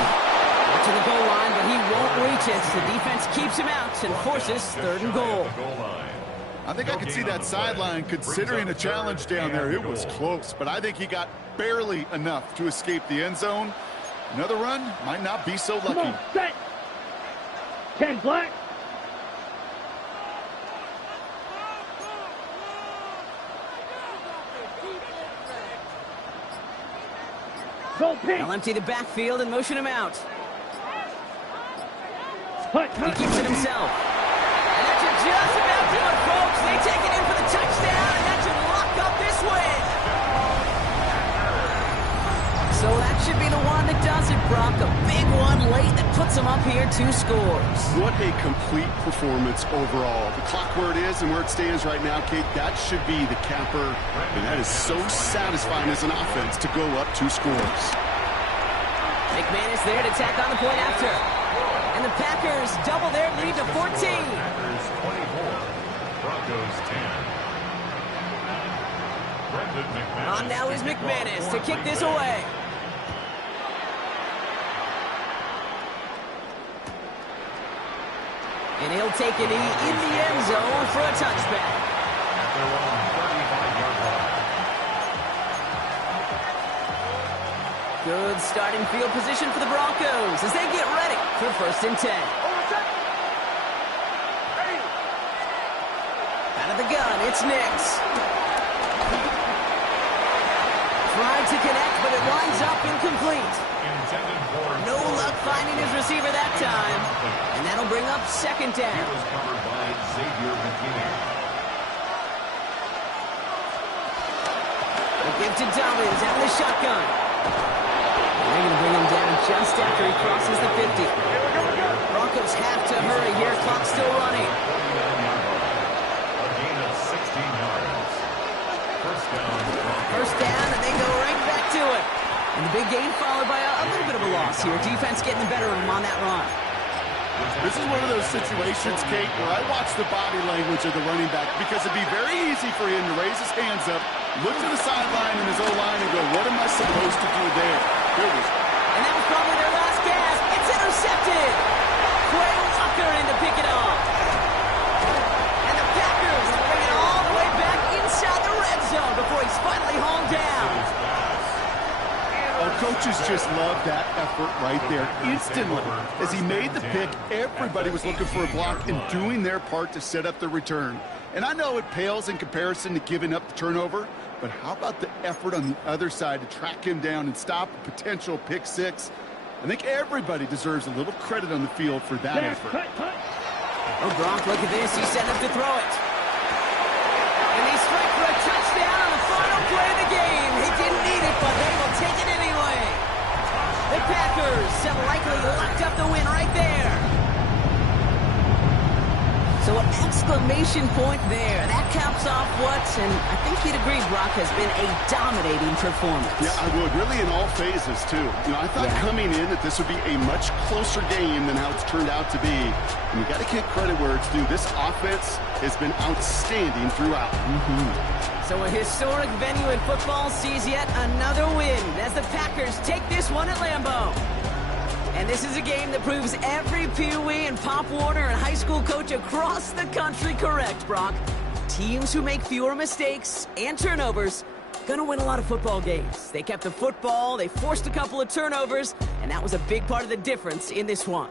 Up to the goal line, but he won't reach it. The defense keeps him out and forces 3rd and goal. I think I could see that sideline considering a challenge down there. It was close, but I think he got barely enough to escape the end zone. Another run might not be so lucky. Come on, set. 10 black. Go pink. They'll empty the backfield and motion him out. Hut, He keeps it himself. And that should just about do it, folks. They take it in for the touchdown, and that should lock up this win. So that should be the one that does it, Brock. A big one late that puts them up here 2 scores. What a complete performance overall. The clock where it is and where it stands right now, Kate, that should be the capper. And that is so satisfying as an offense to go up 2 scores. McManus there to tack on the point after. And the Packers double their lead to 14. Packers 24, Broncos 10. On now is McManus to kick this away. And he'll take a knee in the end zone for a touchback. At their own 35-yard line. Good starting field position for the Broncos as they get ready for 1st and 10. Out of the gun, it's Nix. Tried to connect, but it winds up incomplete. No luck finding his receiver that time. And that'll bring up 2nd down. It was covered by Xavier McKinney. The give to Dobbins out of the shotgun. And they're going to bring him down just after he crosses the 50. Broncos have to hurry here. Clock's still running. A gain of 16 yards. First The big gain followed by a little bit of a loss here. Defense getting the better of him on that run. This is one of those situations, Kate, where I watch the body language of the running back because it'd be very easy for him to raise his hands up, look to the sideline and his O-line and go, what am I supposed to do there? There was. And that was probably their last gasp. It's intercepted. Quay Walker in to pick it up. And the Packers bring it all the way back inside the red zone before he's finally hauled down. Oh, coaches just love that effort right there. Instantly, as he made the pick, everybody was looking for a block and doing their part to set up the return. And I know it pales in comparison to giving up the turnover, but how about the effort on the other side to track him down and stop a potential pick six? I think everybody deserves a little credit on the field for that effort. Oh, Gronk, look at this. He's setting up to throw it. And they strike for a touchdown on the final play of the game. He didn't need it, but they will take it anyway. The Packers have likely locked up the win right there. So an exclamation point there. That caps off what, and I think you'd agree, Brock, has been a dominating performance. Yeah, I would. Really in all phases, too. You know, I thought coming in that this would be a much closer game than how it's turned out to be. And you got to give credit where it's due. This offense has been outstanding throughout. So a historic venue in football sees yet another win as the Packers take this one at Lambeau. And this is a game that proves every Pee Wee and Pop Warner and high school coach across the country correct, Brock. Teams who make fewer mistakes and turnovers gonna win a lot of football games. They kept the football, they forced a couple of turnovers, and that was a big part of the difference in this one.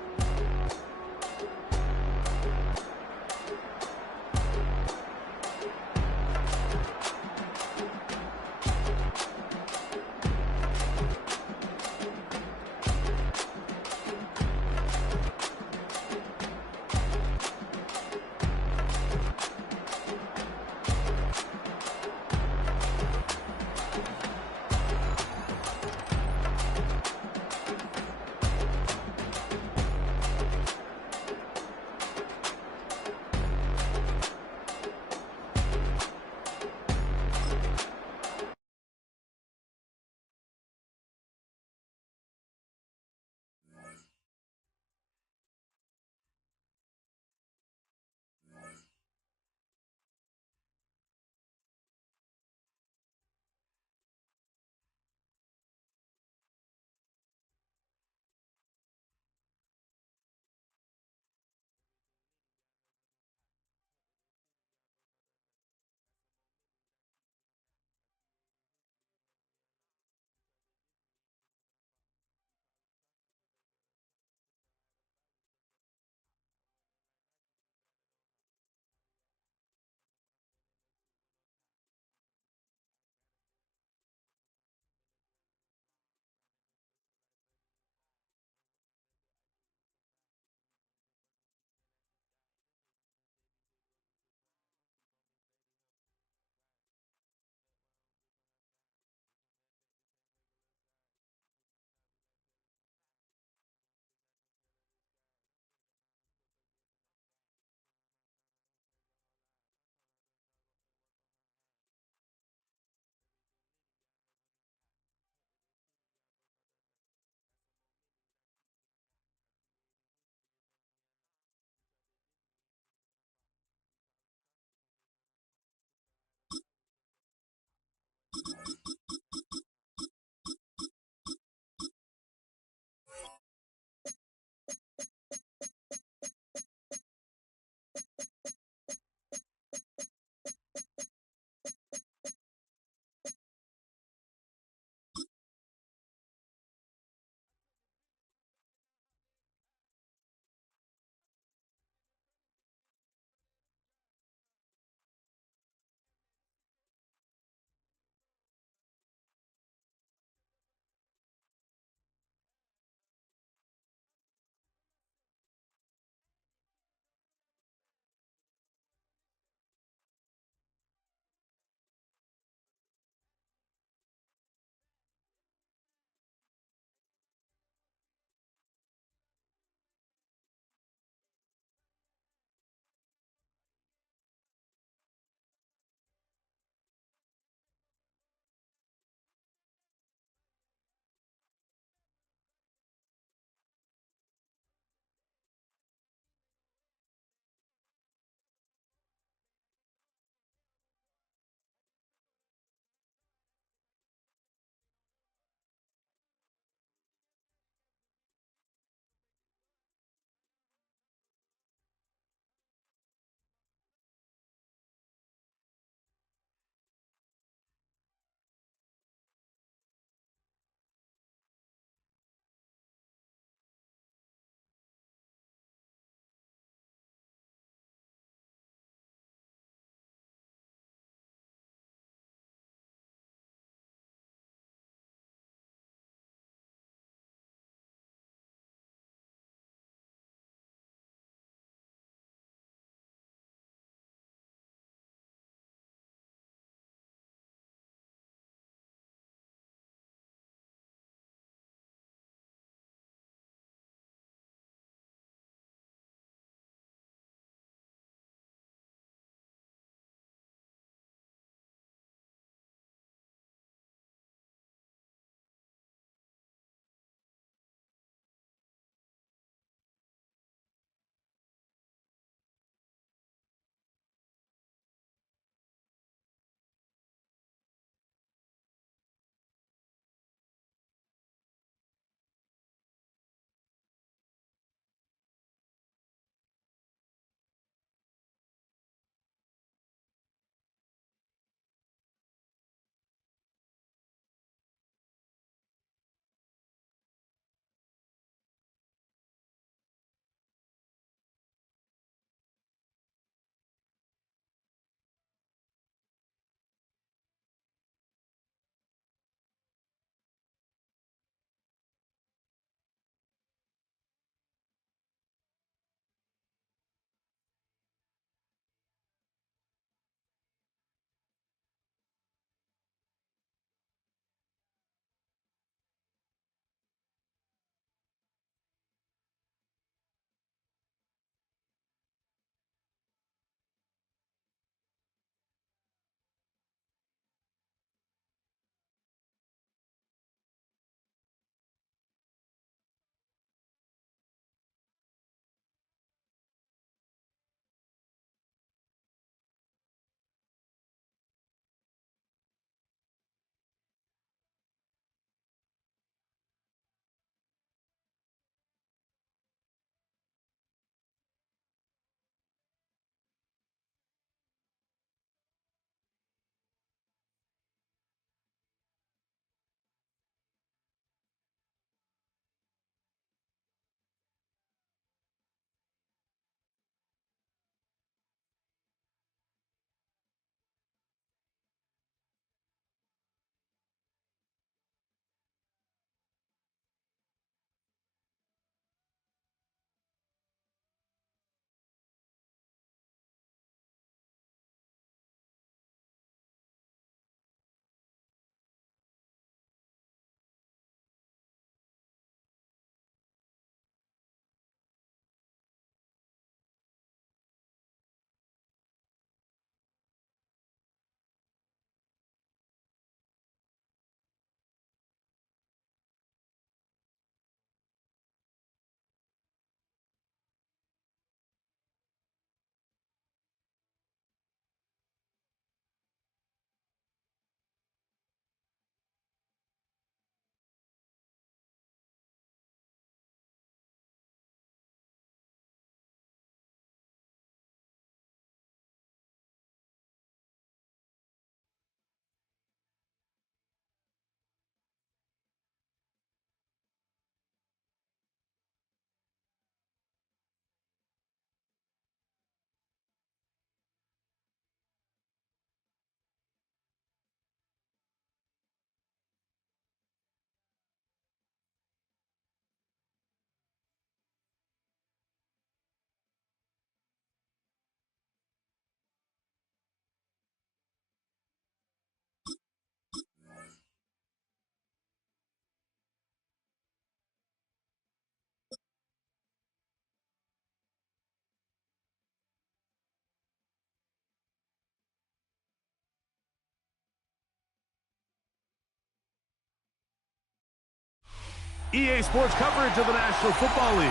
EA Sports coverage of the National Football League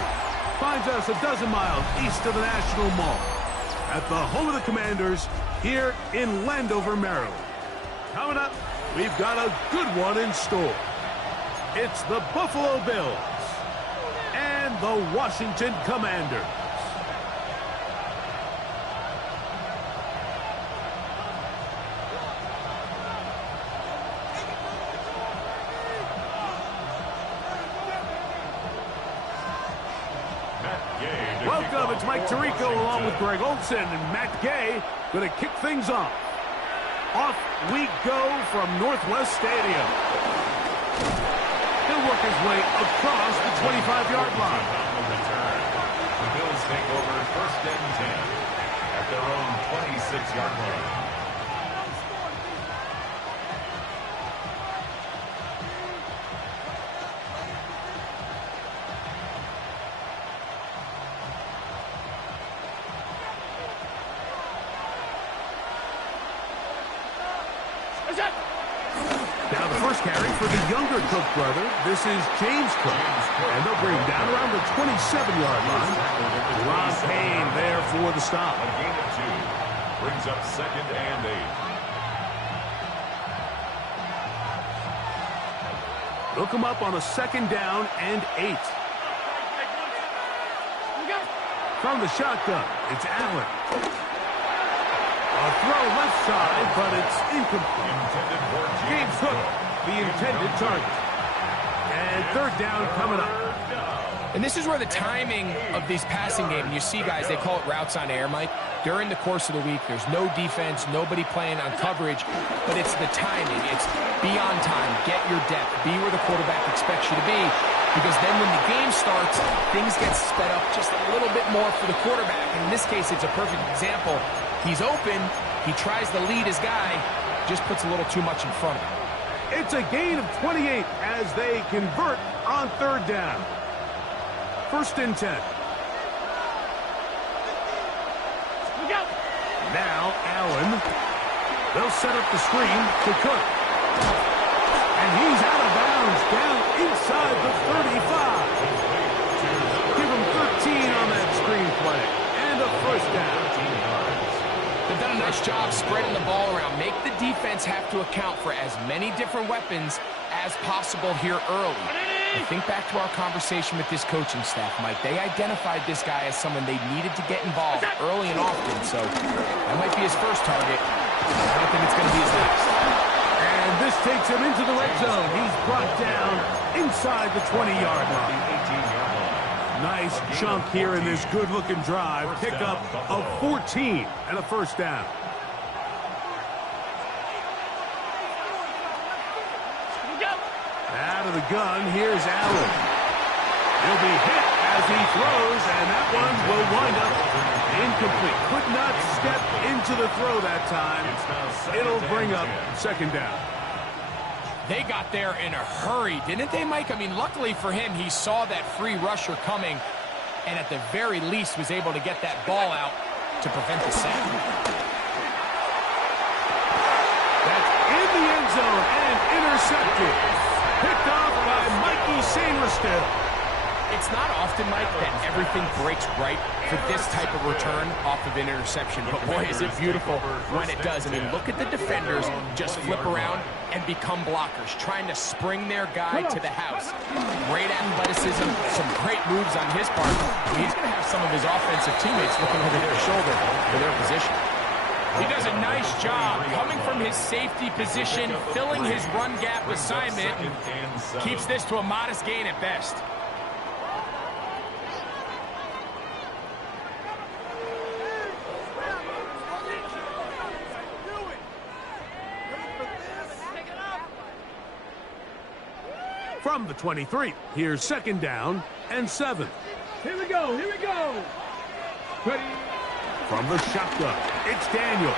finds us a dozen miles east of the National Mall at the home of the Commanders here in Landover, Maryland. Coming up, we've got a good one in store. It's the Buffalo Bills and the Washington Commanders. Welcome, it's Mike Tirico along with Greg Olson and Matt Gay going to kick things off. Off we go from Northwest Stadium. He'll work his way across the 25-yard line. The Bills take over first and 10 at their own 26-yard line. Now the first carry for the younger Cook brother. This is James Cook. And they'll bring him down around the 27-yard line. Ron Payne there for the stop. A gain of 2 brings up second and 8. They'll come up on a second down and 8. From the shotgun, it's Allen. A throw left side, but it's incomplete. James Cook, the intended target. And third down coming up. And this is where the timing of these passing game, you see guys, they call it routes on air, Mike. During the course of the week, there's no defense, nobody playing on coverage, but it's the timing. It's be on time, get your depth, be where the quarterback expects you to be, because then when the game starts, things get sped up just a little bit more for the quarterback. And in this case, it's a perfect example. He's open, he tries to lead his guy, just puts a little too much in front of him. It's a gain of 28 as they convert on third down. First and 10. Now Allen. They'll set up the screen to Cook. And he's out of bounds down inside the 35. Give him 13 on that screen play. And a first down. They've done a nice job spreading the ball around. Make the defense have to account for as many different weapons as possible here early. And think back to our conversation with this coaching staff, Mike. They identified this guy as someone they needed to get involved early and often, so that might be his first target. I don't think it's going to be his last. And this takes him into the red zone. He's brought down inside the 20-yard line. Nice chunk here in this good-looking drive. Pickup of 14 and a first down. Out of the gun, here's Allen. He'll be hit as he throws, and that one will wind up incomplete. Could not step into the throw that time. It'll bring up second down. They got there in a hurry, didn't they, Mike? I mean, luckily for him, he saw that free rusher coming, and at the very least was able to get that ball out to prevent the sack. That's in the end zone and intercepted. Picked off by Mikey Sainristil. It's not often, Mike, that everything breaks right for this type of return off of an interception. But boy, is it beautiful when it does. I mean, look at the defenders just flip around and become blockers, trying to spring their guy to the house. Great athleticism, some great moves on his part. I mean, he's going to have some of his offensive teammates looking over their shoulder for their position. He does a nice job coming from his safety position, filling his run gap assignment, and keeps this to a modest gain at best. From the 23, here's second down and 7. Here we go, here we go. Ready? From the shotgun, it's Daniel.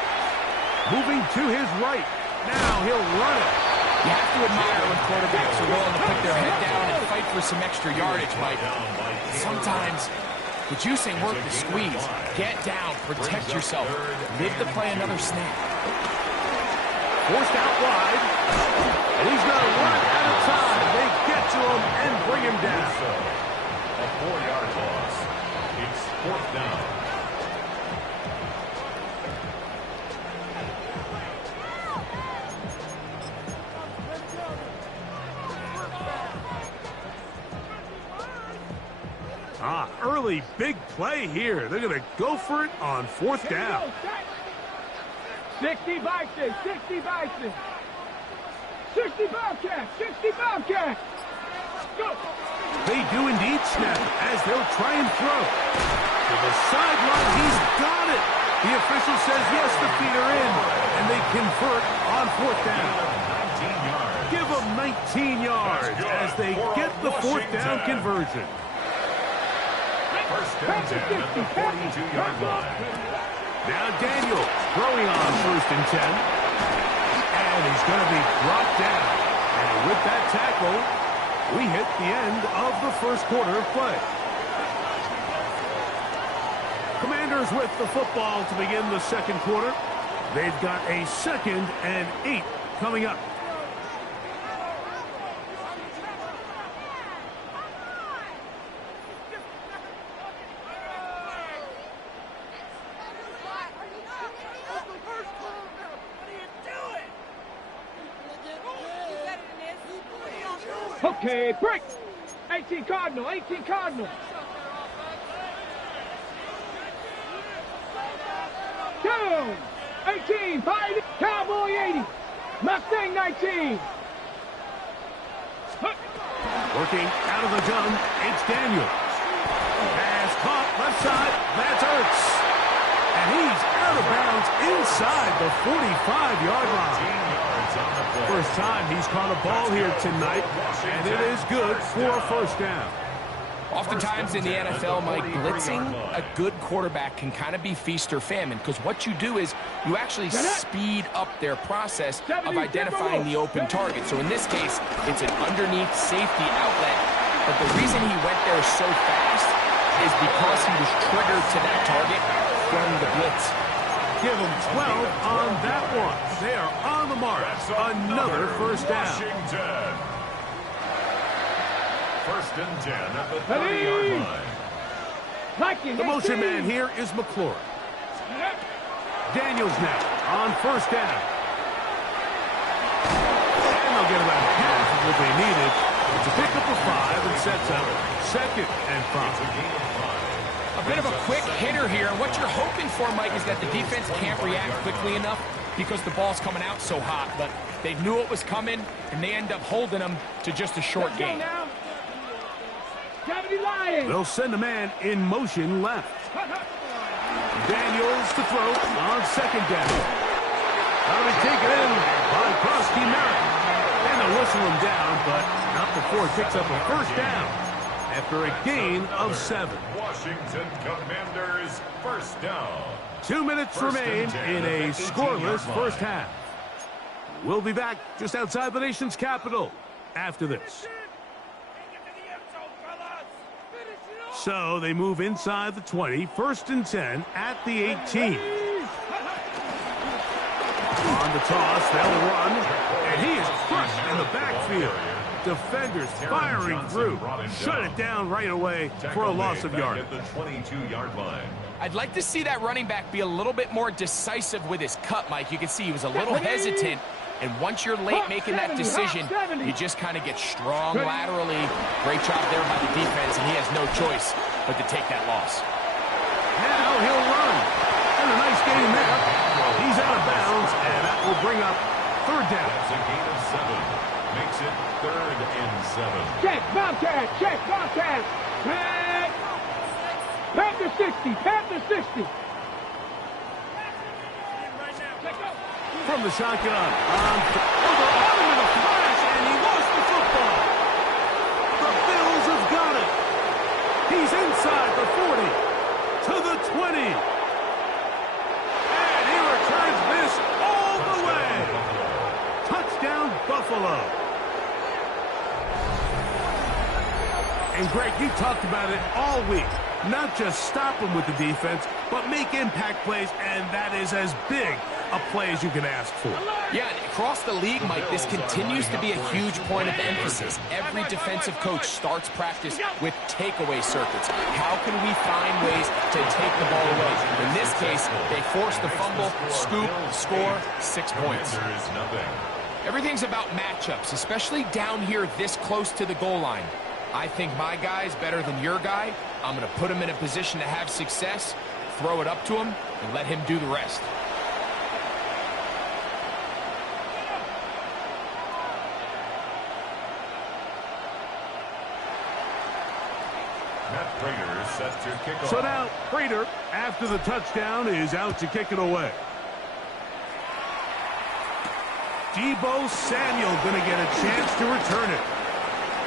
Moving to his right. Now he'll run it. You have to admire when quarterbacks are willing to put their head down and fight for some extra yardage, Mike. Sometimes the juice ain't worth the squeeze. Get down, protect yourself, live to play another snap. Forced out wide. And he's going to run out of time. They get to to him and bring him down. A 4-yard loss. It's 4th down. Early big play here. They're going to go for it on 4th down. 60 Bison, 60 Bison. 60 Bobcats, 60 Bobcats. Go. They do indeed snap as they'll try and throw. To the sideline, he's got it. The official says yes, the feet are in, and they convert on 4th down. 19 yards. Give them 19 yards as they get the 4th down conversion. First and 10 at the 42-yard line. Now Daniels throwing on 1st and 10. And he's going to be brought down. And with that tackle, we hit the end of the first quarter of play. Commanders with the football to begin the second quarter. They've got a 2nd and 8 coming up. Okay, break. 18 Cardinal, 18 Cardinal. Down. 18, Pioneer. Cowboy 80. Mustang 19. Working out of the gun, it's Daniels. Pass caught left side, that's Ertz. And he's out of bounds inside the 45-yard line. First time he's caught a ball here tonight, and it is good for a 1st down. Oftentimes in the NFL, Mike, blitzing a good quarterback can kind of be feast or famine, because what you do is you actually speed up their process of identifying the open target. So in this case, it's an underneath safety outlet, but the reason he went there so fast is because he was triggered to that target from the blitz. Give them 12 on that one. They are on the mark. Another 1st down. Washington. 1st and 10 at the 30-yard line. The motion man here is McLaurin. Daniels now on 1st down. And they'll get about half of what they needed. It's a pickup of 5 and sets up 2nd and 5. A bit of a quick hitter here. What you're hoping for, Mike, is that the defense can't react quickly enough because the ball's coming out so hot. But they knew it was coming, and they end up holding them to just a short gain. They'll send a man in motion left. Daniels to throw on 2nd down. That'll be taken in by Krusty Merritt. And they'll whistle him down, but not before it picks up a 1st down after a gain of 7. Washington Commanders 1st down. 2 minutes remain in a scoreless 1st half. We'll be back just outside the nation's capital after this. So they move inside the 20, 1st and 10 at the 18. On the toss, they'll run, and he is crushed in the backfield. Defenders firing through. Shut it down right away for a loss of yard. At the 22-yard line. I'd like to see that running back be a little bit more decisive with his cut, Mike. You can see he was a little hesitant, and once you're late making that decision, you just kind of get strong laterally. Great job there by the defense, and he has no choice but to take that loss. Now he'll run. And a nice game there. He's out of bounds, and that will bring up 3rd down. That's a gain of 7. Makes it 3rd and 7. Check, Bobcat, check, Bobcat. Pack. Panther 60, Panther 60. From the shotgun. Overarm in a flash, and he lost the football. The Bills have got it. He's inside the 40 to the 20. And he returns this all the way. Touchdown, Buffalo. And Greg, you talked about it all week. Not just stop them with the defense, but make impact plays, and that is as big a play as you can ask for. Yeah, and across the league, Mike, this continues to be a huge point of emphasis. Every defensive coach starts practice with takeaway circuits. How can we find ways to take the ball away? In this case, they forced the fumble, scoop, score, 6 points. Everything's about matchups, especially down here this close to the goal line. I think my guy's better than your guy. I'm going to put him in a position to have success, throw it up to him, and let him do the rest. Set to kick off. So now, Prater, after the touchdown, is out to kick it away. Deebo Samuel going to get a chance to return it.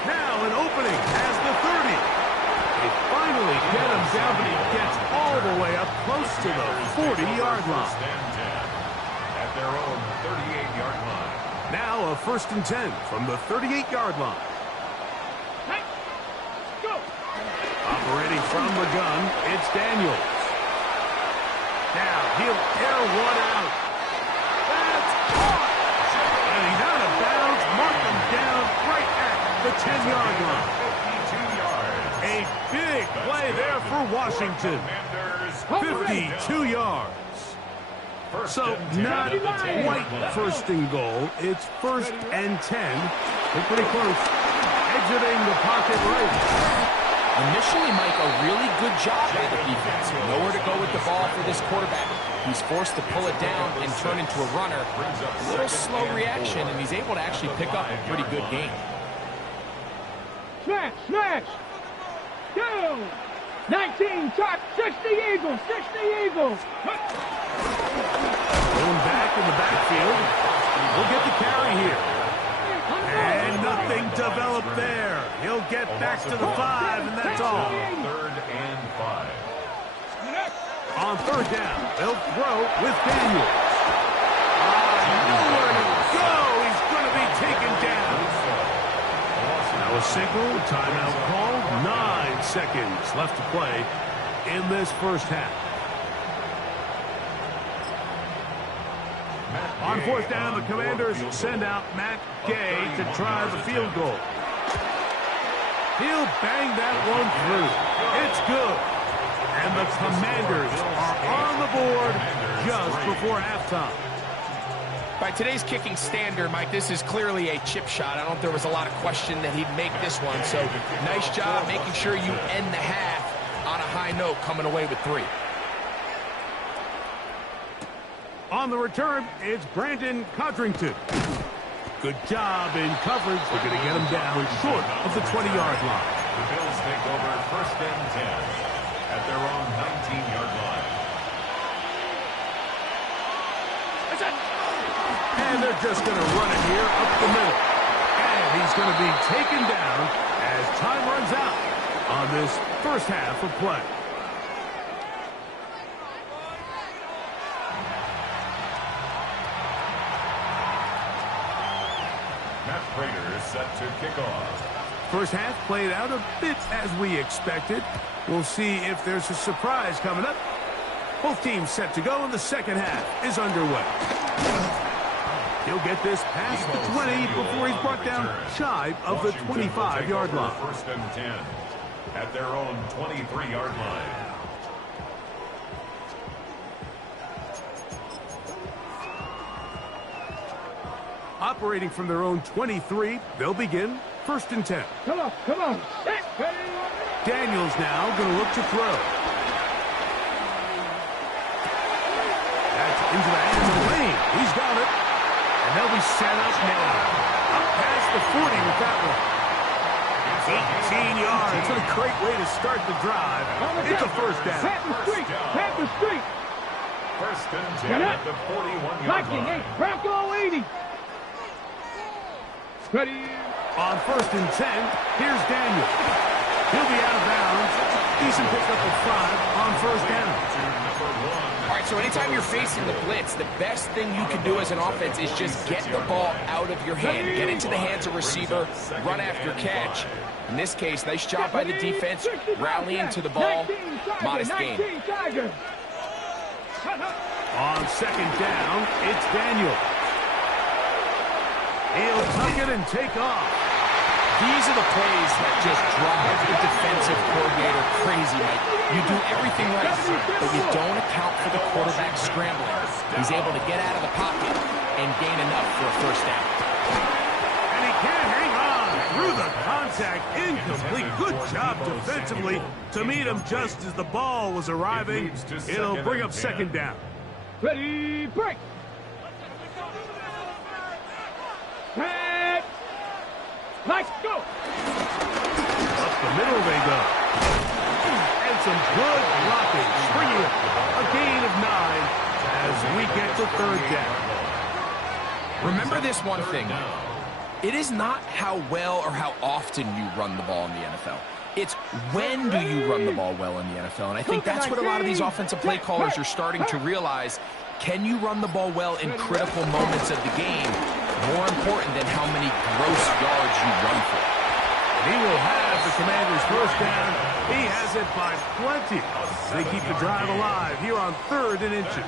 Now an opening has the 30. They finally get him down, but he gets all the way up close to the 40-yard line. At their own 38-yard line. Now a 1st and 10 from the 38-yard line. Operating from the gun, it's Daniels. Now he'll air one out. That's caught! And he's out of bounds, mark him down right at the 10-yard line. 52 yards. A big play there for Washington. 52 yards. So not quite 1st and goal. It's 1st and 10. They're pretty close. Exiting the pocket right. Initially, Mike, a really good job by the defense. Nowhere to go with the ball for this quarterback. He's forced to pull it down and turn into a runner. A little slow reaction, and he's able to actually pick up a pretty good game. Smash! Go! 19, top, 60 Eagles, 60 Eagles! Going back in the backfield. We'll get the carry here. And nothing developed there. He'll get back to the 5, and that's all. 3rd and 5. On 3rd down, they'll throw with Daniels. Nowhere to go. He's going to be taken down. Now a signal, timeout called. 9 seconds left to play in this 1st half. On 4th down, the Commanders send out Matt Gay to try the field goal. He'll bang that one through. It's good. And the Commanders are on the board just before halftime. By today's kicking standard, Mike, this is clearly a chip shot. I don't know if there was a lot of question that he'd make this one. So nice job making sure you end the half on a high note, coming away with 3. On the return, it's Brandon Codrington. Good job in coverage. They're going to get him down short of the 20-yard line. The Bills take over 1st and 10 at their own 19-yard line. And they're just going to run it here up the middle. And he's going to be taken down as time runs out on this 1st half of play. Raiders set to kick off. 1st half played out a bit as we expected. We'll see if there's a surprise coming up. Both teams set to go, and the 2nd half is underway. He'll get this past the 20 before he's brought down shy of the 25-yard line. 1st and 10 at their own 23-yard line. Operating from their own 23, they'll begin 1st and 10. Come on. Daniels now going to look to throw. That's into the hands of Lane. He's got it. And they'll be set up now. Up past the 40 with that one. 18 yards. It's a great way to start the drive. It's a 1st down. Pat the street. 1st and 10 at the 41-yard line. Bronco 80. Ready. On 1st and 10, here's Daniel. He'll be out of bounds. Decent pickup of 5 on 1st down. All right, so anytime you're facing the blitz, the best thing you can do as an offense is just get the ball out of your hand. Get into the hands of receiver, run after catch. In this case, nice job by the defense, rallying to the ball. Modest gain. On second down, it's Daniel. He'll tuck it and take off. These are the plays that just drive the defensive coordinator crazy, Mike. You do everything right, but you don't account for the quarterback scrambling. He's able to get out of the pocket and gain enough for a first down. And he can't hang on through the contact. Incomplete. Good job defensively to meet him just as the ball was arriving. It'll bring up second down. Ready, break. Head. Let's go. Up the middle they go. And some good blocking. Springing it. A gain of 9 as we get to third down. Remember this one thing. It is not how well or how often you run the ball in the NFL. It's when do you run the ball well in the NFL. And I think that's what a lot of these offensive play callers are starting to realize. Can you run the ball well in critical moments of the game? More important than how many gross yards you run for. He will have the Commanders' first down. He has it by plenty. They keep the drive alive here on 3rd and inches.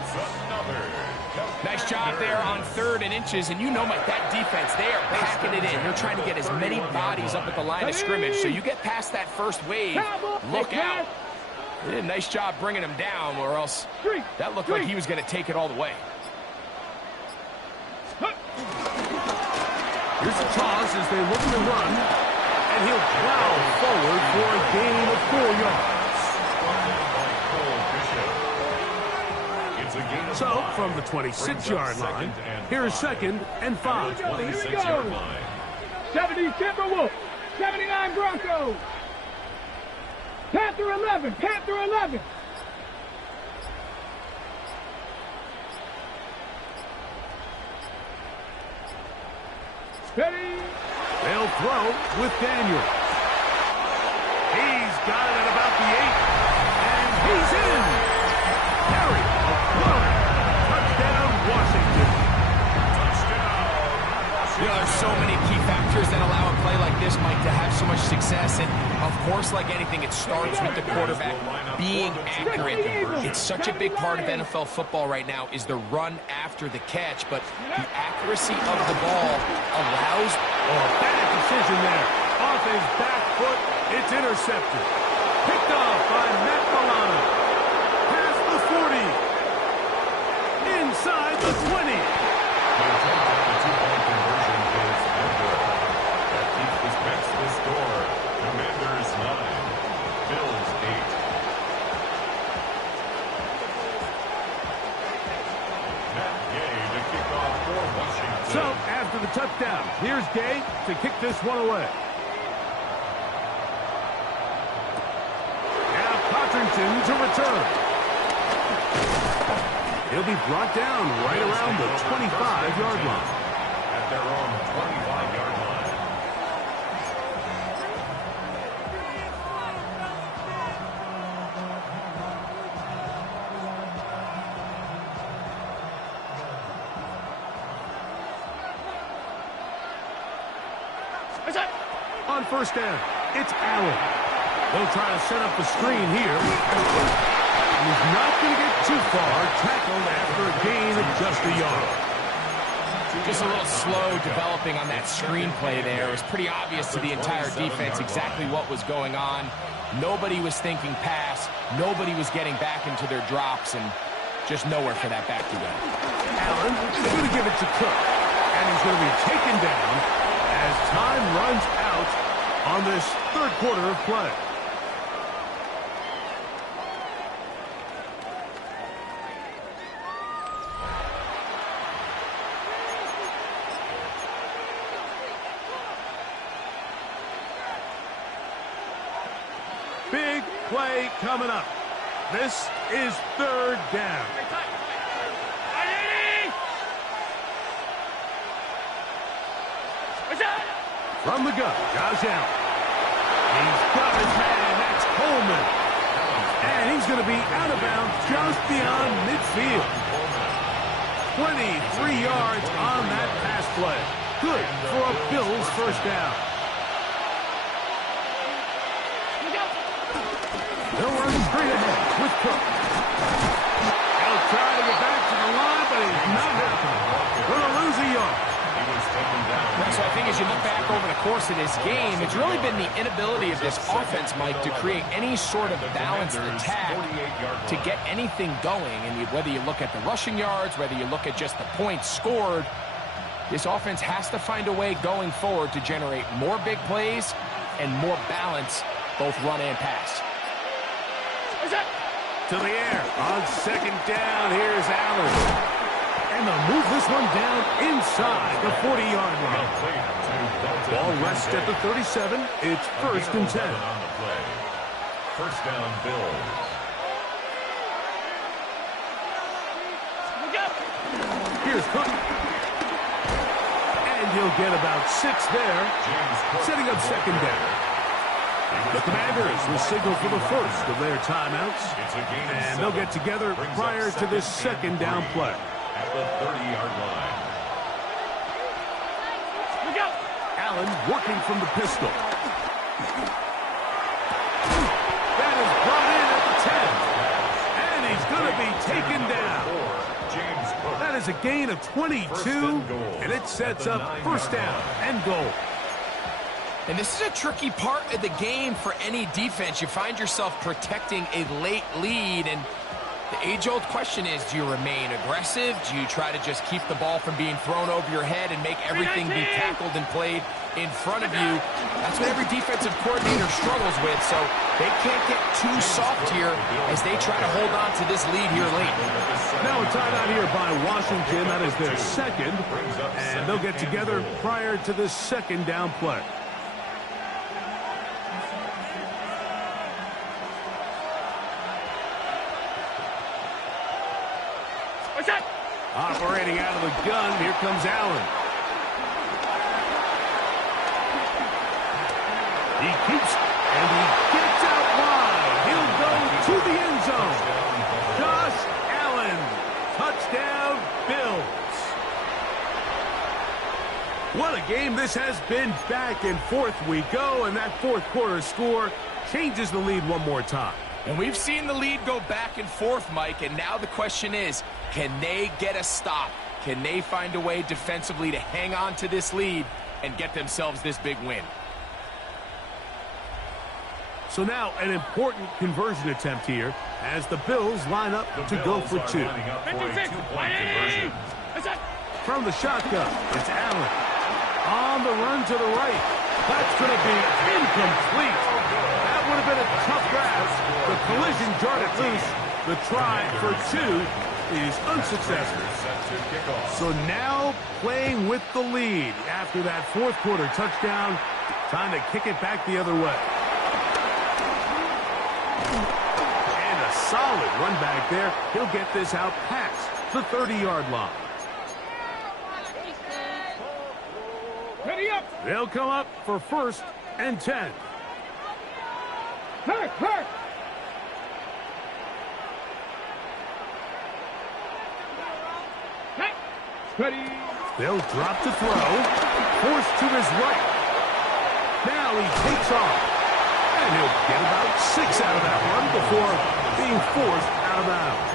Nice job there on 3rd and inches. And you know, Mike, that defense, they are packing it in. They're trying to get as many bodies up at the line of scrimmage. So you get past that first wave, look out. They did a nice job bringing him down, or else that looked like he was going to take it all the way. Here's the toss as they look to run, and he'll plow forward for a gain of 4 yards. So, from the 26-yard line, here's 2nd and 5. Here we go. 70 Timberwolves, 79 Broncos. Panther 11, Panther 11. Ready. They'll throw with Daniel. He's got it at about the 8, and he's in. Harry, touchdown, Washington. You know, there's so many key factors that allow a play like this, Mike, to have so much success. And, of course, like anything, it starts with the quarterback being accurate. It's such a big part of NFL football right now is the run after the catch. But the accuracy of the ball allows... Oh, bad decision there. Off his back foot, it's intercepted. Picked off by Matt Milano. Past the 40. Inside the 20. So, after the touchdown, here's Gay to kick this one away. Now Cotrington to return. He'll be brought down right around the 25-yard line. At their own 25-yard line. On first down, it's Allen. They'll try to set up the screen here. He's not going to get too far. Tackled after a gain of just a yard. Just a little slow developing on that screenplay there. It was pretty obvious to the entire defense exactly what was going on. Nobody was thinking pass. Nobody was getting back into their drops, and just nowhere for that back to go. Allen is going to give it to Cook, and he's going to be taken down as time runs out on this third quarter of play. Big play coming up. This is third down. From the gun, Josh Allen. He's got his man, that's Coleman. And he's going to be out of bounds just beyond midfield. 23 yards on that pass play. Good for a Bills first down. They'll run straight ahead with Cook. They'll try to get back to the as you look back over the course of this game, it's really been the inability of this offense, Mike, to create any sort of balanced attack to get anything going. And whether you look at the rushing yards, whether you look at just the points scored, this offense has to find a way going forward to generate more big plays and more balance, both run and pass. To the air. On second down, here's Allen. And they'll move this one down inside the 40-yard line. Ball rests at the 37. It's 1st and 10. First down, Bills. Here's Cook. And he'll get about 6 there, setting up second down. The Commanders will signal for the first of their timeouts, and they'll get together prior to this second down play. At the 30-yard line. Allen working from the pistol. That is brought in at the 10, and he's going to be taken down. That is a gain of 22, and it sets up first down and goal. And this is a tricky part of the game for any defense. You find yourself protecting a late lead, and the age-old question is, do you remain aggressive? Do you try to just keep the ball from being thrown over your head and make everything be tackled and played in front of you? That's what every defensive coordinator struggles with, so they can't get too soft here as they try to hold on to this lead here late. Now a timeout here by Washington. That is their second, and they'll get together prior to this second down play. Operating out of the gun, here comes Allen. He keeps, and he gets out wide. He'll go to the end zone. Josh Allen, touchdown, Bills. What a game this has been. Back and forth we go, and that fourth quarter score changes the lead one more time. And we've seen the lead go back and forth, Mike, and now the question is, can they get a stop? Can they find a way defensively to hang on to this lead and get themselves this big win? So now an important conversion attempt here as the Bills line up to go for 2. From the shotgun, it's Allen. On the run to the right. That's going to be incomplete. That would have been a tough grasp. The collision jarred it loose. The try for 2 is unsuccessful. So now playing with the lead after that fourth quarter touchdown. Time to kick it back the other way. And a solid run back there. He'll get this out past the 30-yard line. They'll come up for 1st and 10. Hurt! Ready. They'll drop to throw. Forced to his right. Now he takes off. And he'll get about 6 out of that run before being forced out of bounds.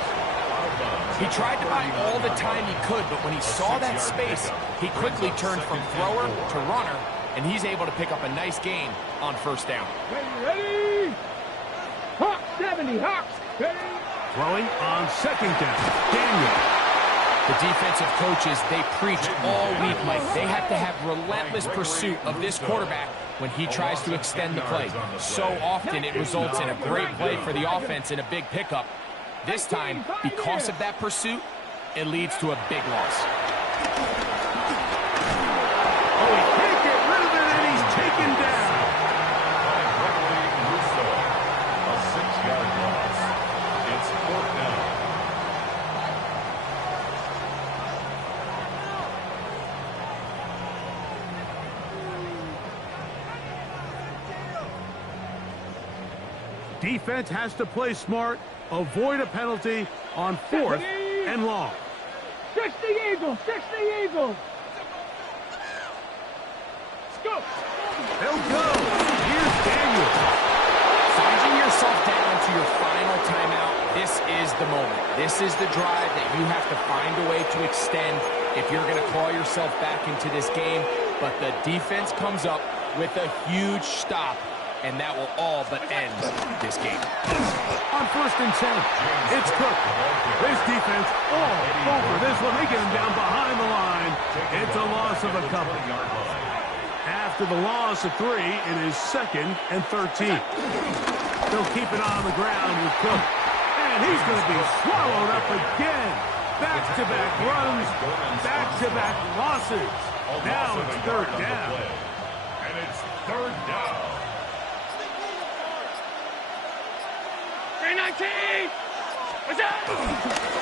He tried to buy all the time he could, but when he saw that space, he quickly turned from thrower to runner, and he's able to pick up a nice gain on first down. Ready? Hawk 70, Hawks. Ready? Throwing on second down. Daniel. The defensive coaches, they preach all week, Mike. They have to have relentless pursuit of this quarterback when he tries to extend the play. So often it results in a great play for the offense and a big pickup. This time, because of that pursuit, it leads to a big loss. Oh, he can't get rid of it, and he's taken down. A 6-yard loss. It's 4th down. Defense has to play smart, avoid a penalty on 4th and long. 60 Eagles, 60 Eagles. Let's go. They'll go. Here's Daniel. Finding yourself down to your final timeout, this is the moment. This is the drive that you have to find a way to extend if you're going to claw yourself back into this game. but the defense comes up with a huge stop, and that will all but end this game. On 1st and 10, it's Cook. This defense all over this one. They get him down behind the line. It's a loss of a couple. After the loss of 3, it is 2nd and 13. They'll keep it on the ground with Cook. And he's going to be swallowed up again. Back-to-back runs, back-to-back losses. Now it's 3rd down. And it's 3rd down. 319! What's up?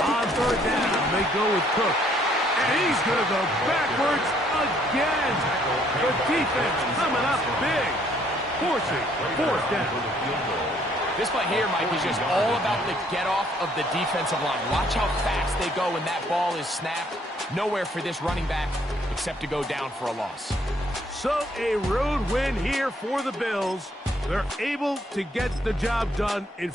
On 3rd down, they go with Cook. And he's going to go backwards again. The defense coming up big. Forcing 4th down. This play here, Mike, is just all about the get-off of the defensive line. Watch how fast they go when that ball is snapped. Nowhere for this running back except to go down for a loss. So a road win here for the Bills. They're able to get the job done in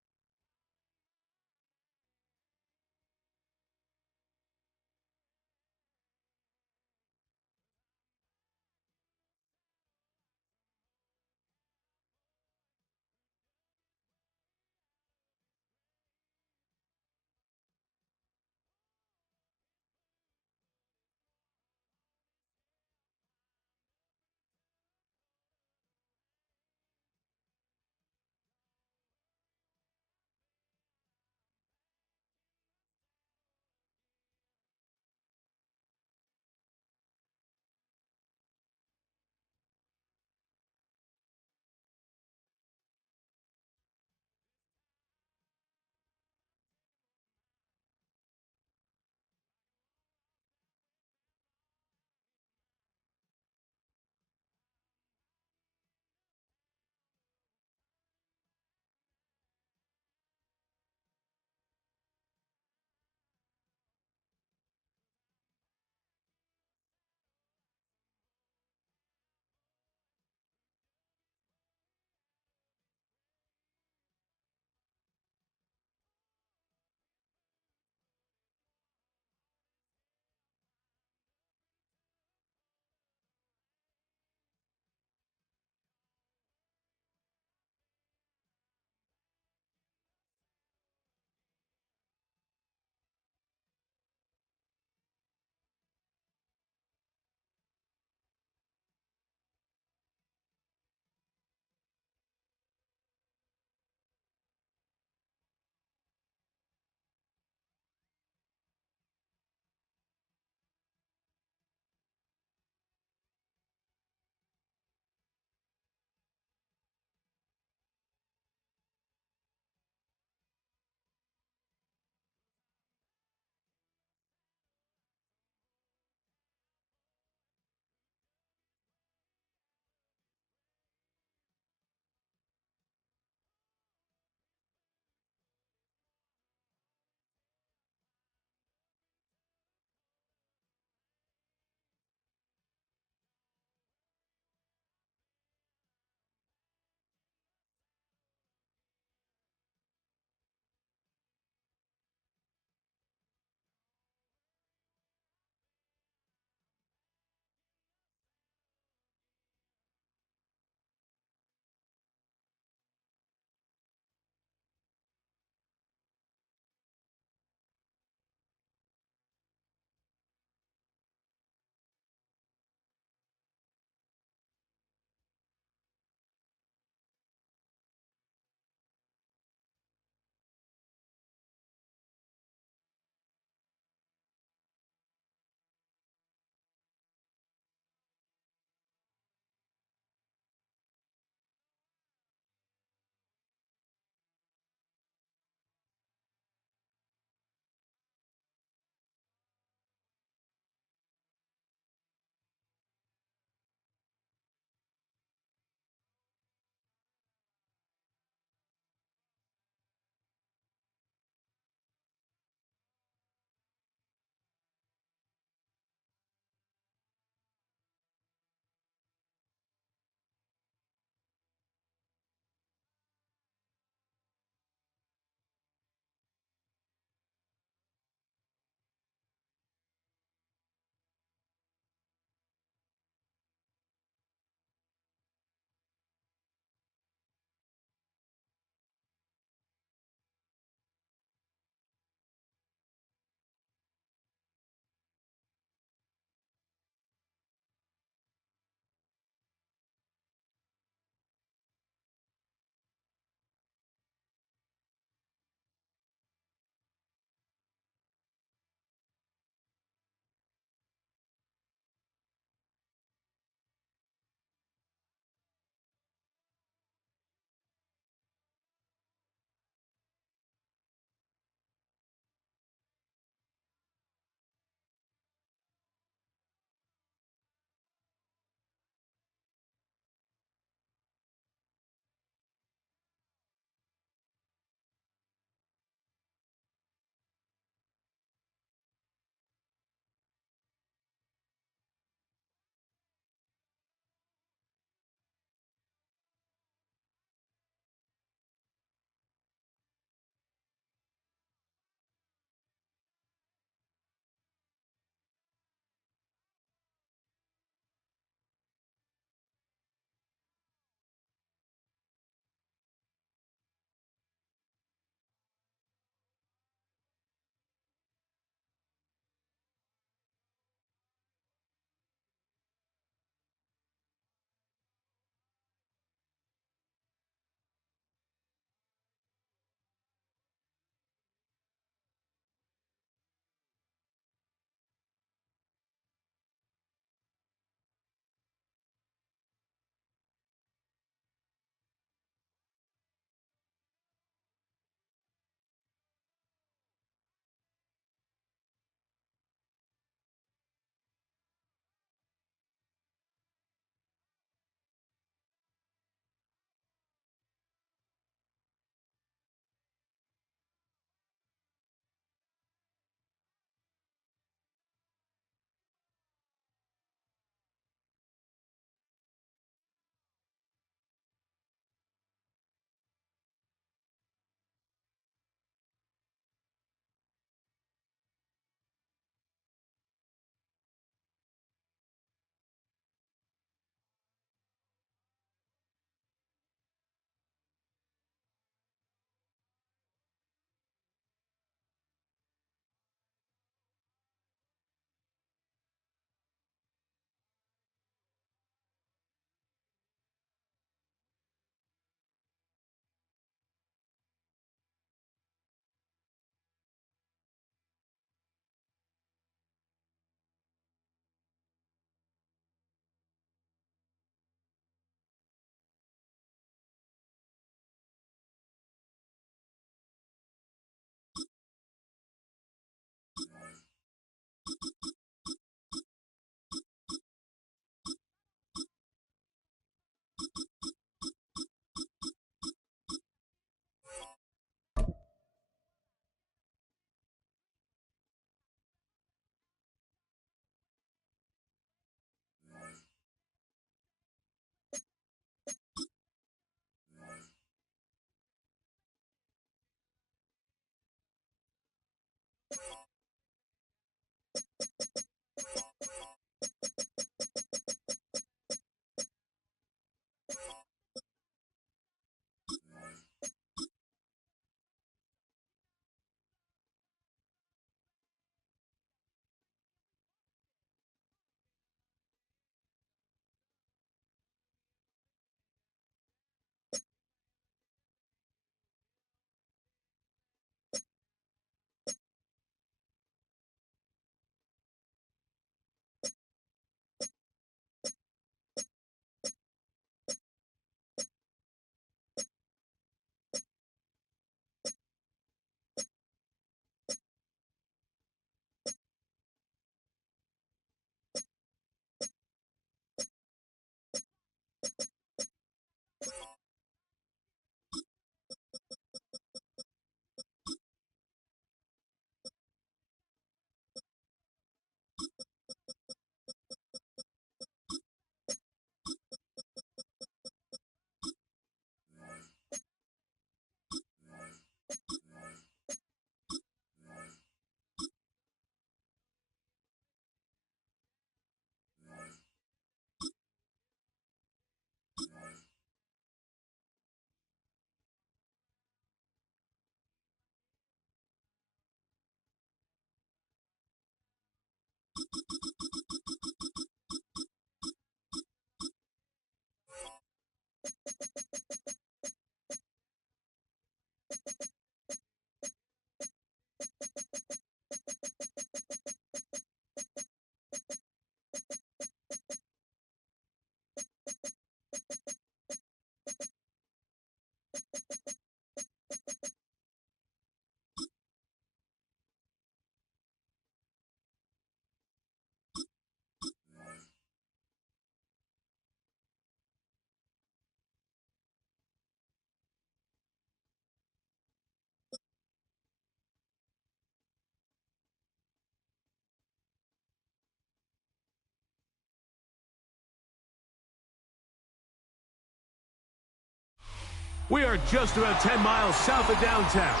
We are just about 10 miles south of downtown.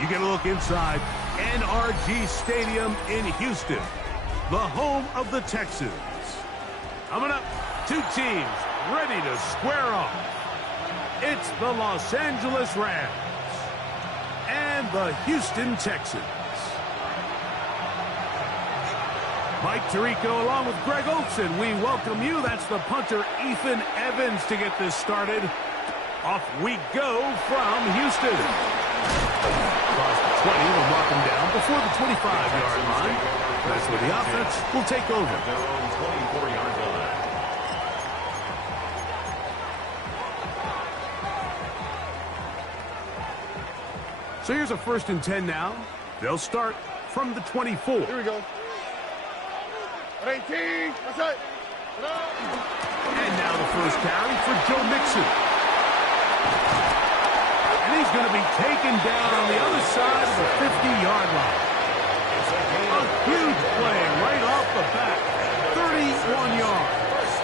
You get a look inside NRG Stadium in Houston, the home of the Texans. Coming up, two teams ready to square off. It's the Los Angeles Rams and the Houston Texans. Mike Tirico along with Greg Olson. We welcome you. That's the punter Ethan Evans to get this started. Off we go from Houston. Across the 20, we'll mark them down before the 25-yard line. That's where the offense will take over. At their own 24-yard line. So here's a 1st and 10 now. They'll start from the 24. Here we go. 18. That's it. And now the first carry for Joe Mixon. And he's going to be taken down on the other side of the 50-yard line. A huge play right off the bat. 31 yards.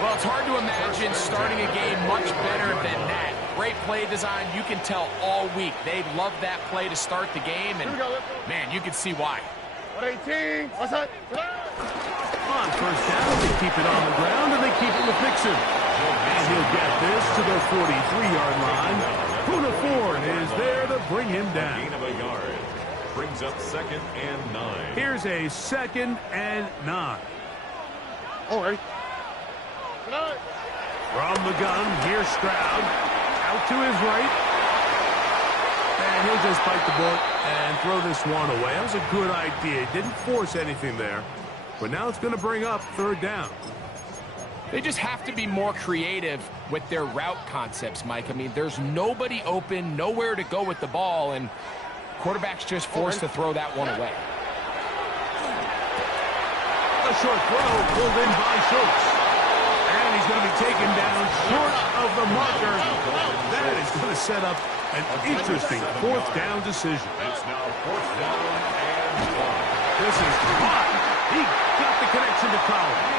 Well, it's hard to imagine starting a game much better than that. Great play design. You can tell all week they love that play to start the game, and man, you can see why. 18. What's that? On first down, they keep it on the ground, and they keep it with Mixon. And he'll get this to the 43-yard line. Poona Ford is there to bring him down. Gain of a yard. Brings up 2nd and 9. Here's a 2nd and 9. All right. From the gun, here's Stroud. Out to his right. And he'll just bite the bullet and throw this one away. That was a good idea. Didn't force anything there. But now it's going to bring up 3rd down. They just have to be more creative with their route concepts, Mike. I mean, there's nobody open, nowhere to go with the ball, and quarterback's just forced to throw that one away. A short throw pulled in by Schultz. And he's going to be taken down short of the marker. That is going to set up an interesting 4th down decision. It's now 4th down and 1. This is hot. He got the connection to Collins.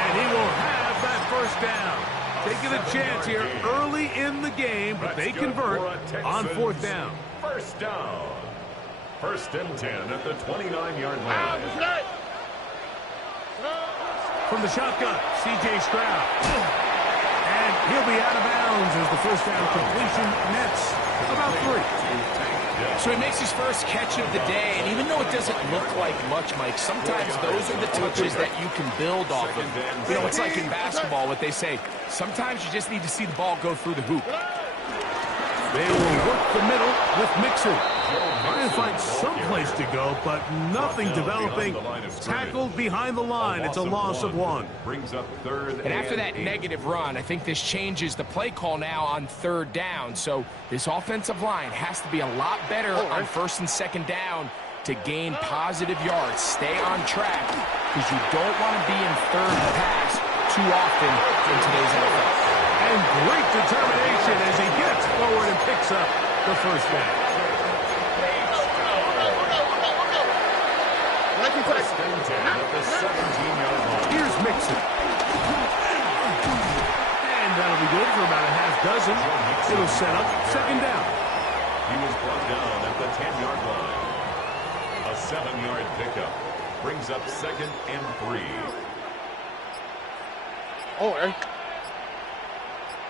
And he will have that 1st down. Taking a chance here early in the game, but they convert on 4th down. 1st down. 1st and 10 at the 29-yard line. From the shotgun, C.J. Stroud. And he'll be out of bounds as the 1st down completion nets about 3. So he makes his first catch of the day, and even though it doesn't look like much, Mike, sometimes those are the touches that you can build off of. You know, it's like in basketball, what they say, sometimes you just need to see the ball go through the hoop. They will work the middle with Mixon. Trying to find some place to go, but nothing developing. Tackled behind the line. It's a loss of 1. Brings up 3rd And after that negative run, I think this changes the play call now on 3rd down. So this offensive line has to be a lot better on 1st and 2nd down to gain positive yards. Stay on track because you don't want to be in 3rd and pass too often in today's NFL. And great determination as he gets forward and picks up the 1st down. Here's Mixon. And that'll be good for about a half dozen. It'll set up 2nd down. He was brought down at the 10-yard line. A 7-yard pickup. Brings up 2nd and 3. All right.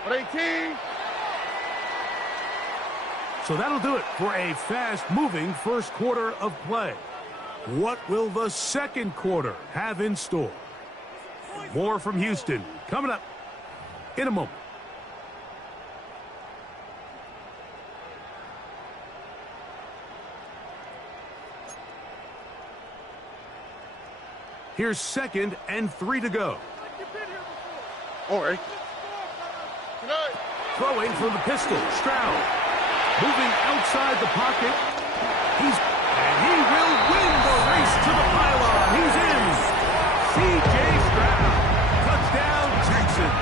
18. So that'll do it for a fast-moving 1st quarter of play. What will the 2nd quarter have in store? More from Houston coming up in a moment. Here's 2nd and 3 to go. All right. Throwing from the pistol, Stroud. Moving outside the pocket. And he will win the race to the pylon. He's in. C.J. Stroud. Touchdown, Texans.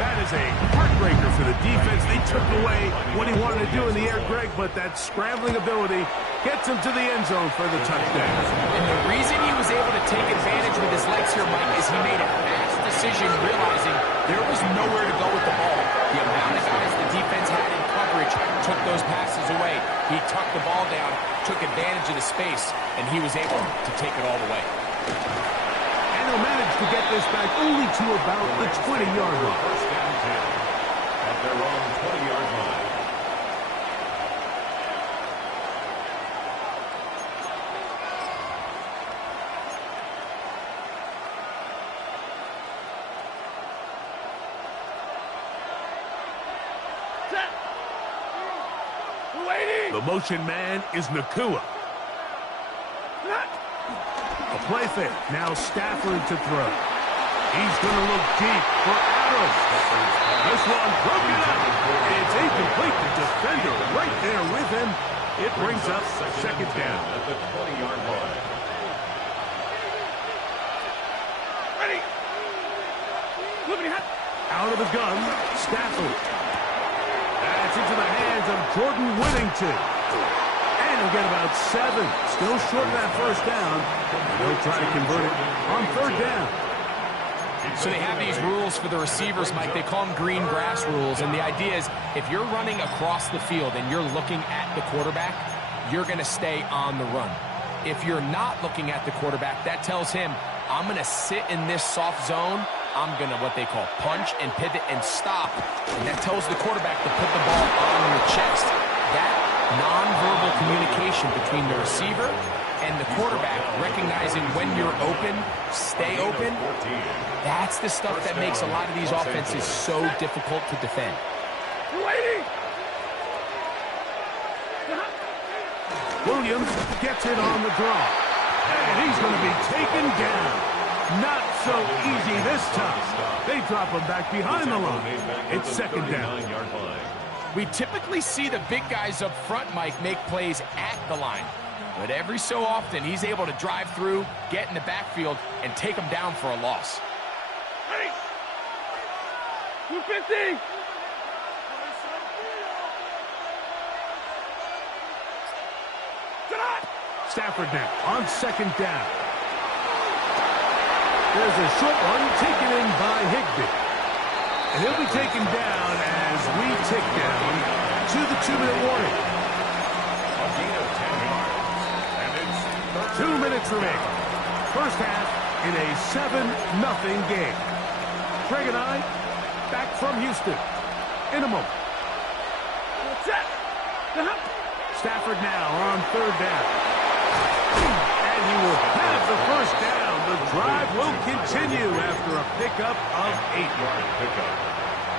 That is a heartbreaker for the defense. They took away what he wanted to do in the air, Greg, but that scrambling ability gets him to the end zone for the touchdown. And the reason he was able to take advantage with his legs here, Mike, is he made a fast decision realizing there was nowhere to go with the ball. The amount of guys the defense had in coverage took those passes away. He tucked the ball down, took advantage of the space, and he was able to take it all the way. And he'll manage to get this back only to about the 20-yard line. First down 10 at their own 20-yard line. The motion man is Nakua. A play fake. Now Stafford to throw. He's going to look deep for Adams. This one broken up. It's incomplete. The defender right there with him. It brings up 2nd down. At the 20-yard line. Ready. Out of the gun, Stafford. That's into the hands of Jordan Whittington. And he'll get about 7. Still short of that first down. They'll try to convert it on 3rd down. So they have these rules for the receivers, Mike. They call them green grass rules. And the idea is if you're running across the field and you're looking at the quarterback, you're going to stay on the run. If you're not looking at the quarterback, that tells him, I'm going to sit in this soft zone. I'm going to, what they call, punch and pivot and stop. And that tells the quarterback to put the ball on your chest. That nonverbal communication between the receiver and the quarterback, recognizing when you're open, stay open, that's the stuff that makes a lot of these offenses so difficult to defend. Williams gets it on the draw. And he's going to be taken down. Not so easy this time. They drop him back behind the line. It's 2nd down. We typically see the big guys up front, Mike, make plays at the line. But every so often, he's able to drive through, get in the backfield, and take them down for a loss. Ready. 250. Stafford now on 2nd down. There's a short one taken in by Higbee. And he'll be taken down as we tick down to the 2-minute warning. A gain of 10 yards. And it's 2 minutes remaining. First half in a 7-0 game. Greg and I back from Houston in a moment. Stafford now on 3rd down. And he will have the first down. The drive will continue after a pickup of 8. yard pickup.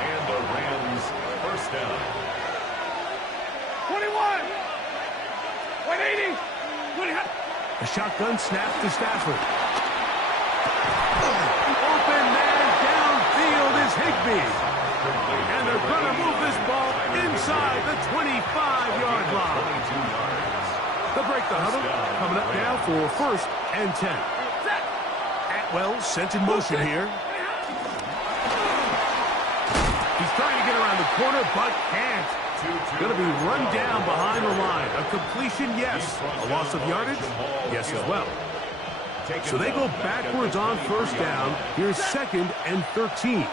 And the Rams first down. 21. 180. A shotgun snap to Stafford. Open man downfield is Higbee. And they're going to move this ball inside the 25-yard line. 22 yards. They'll break the huddle. Coming up now for 1st and 10. Atwell sent in motion here. He's trying to get around the corner, but can't. Going to be run down behind the line. A completion, yes. A loss of yardage, yes as well. So they go backwards on 1st down. Here's 2nd and 13.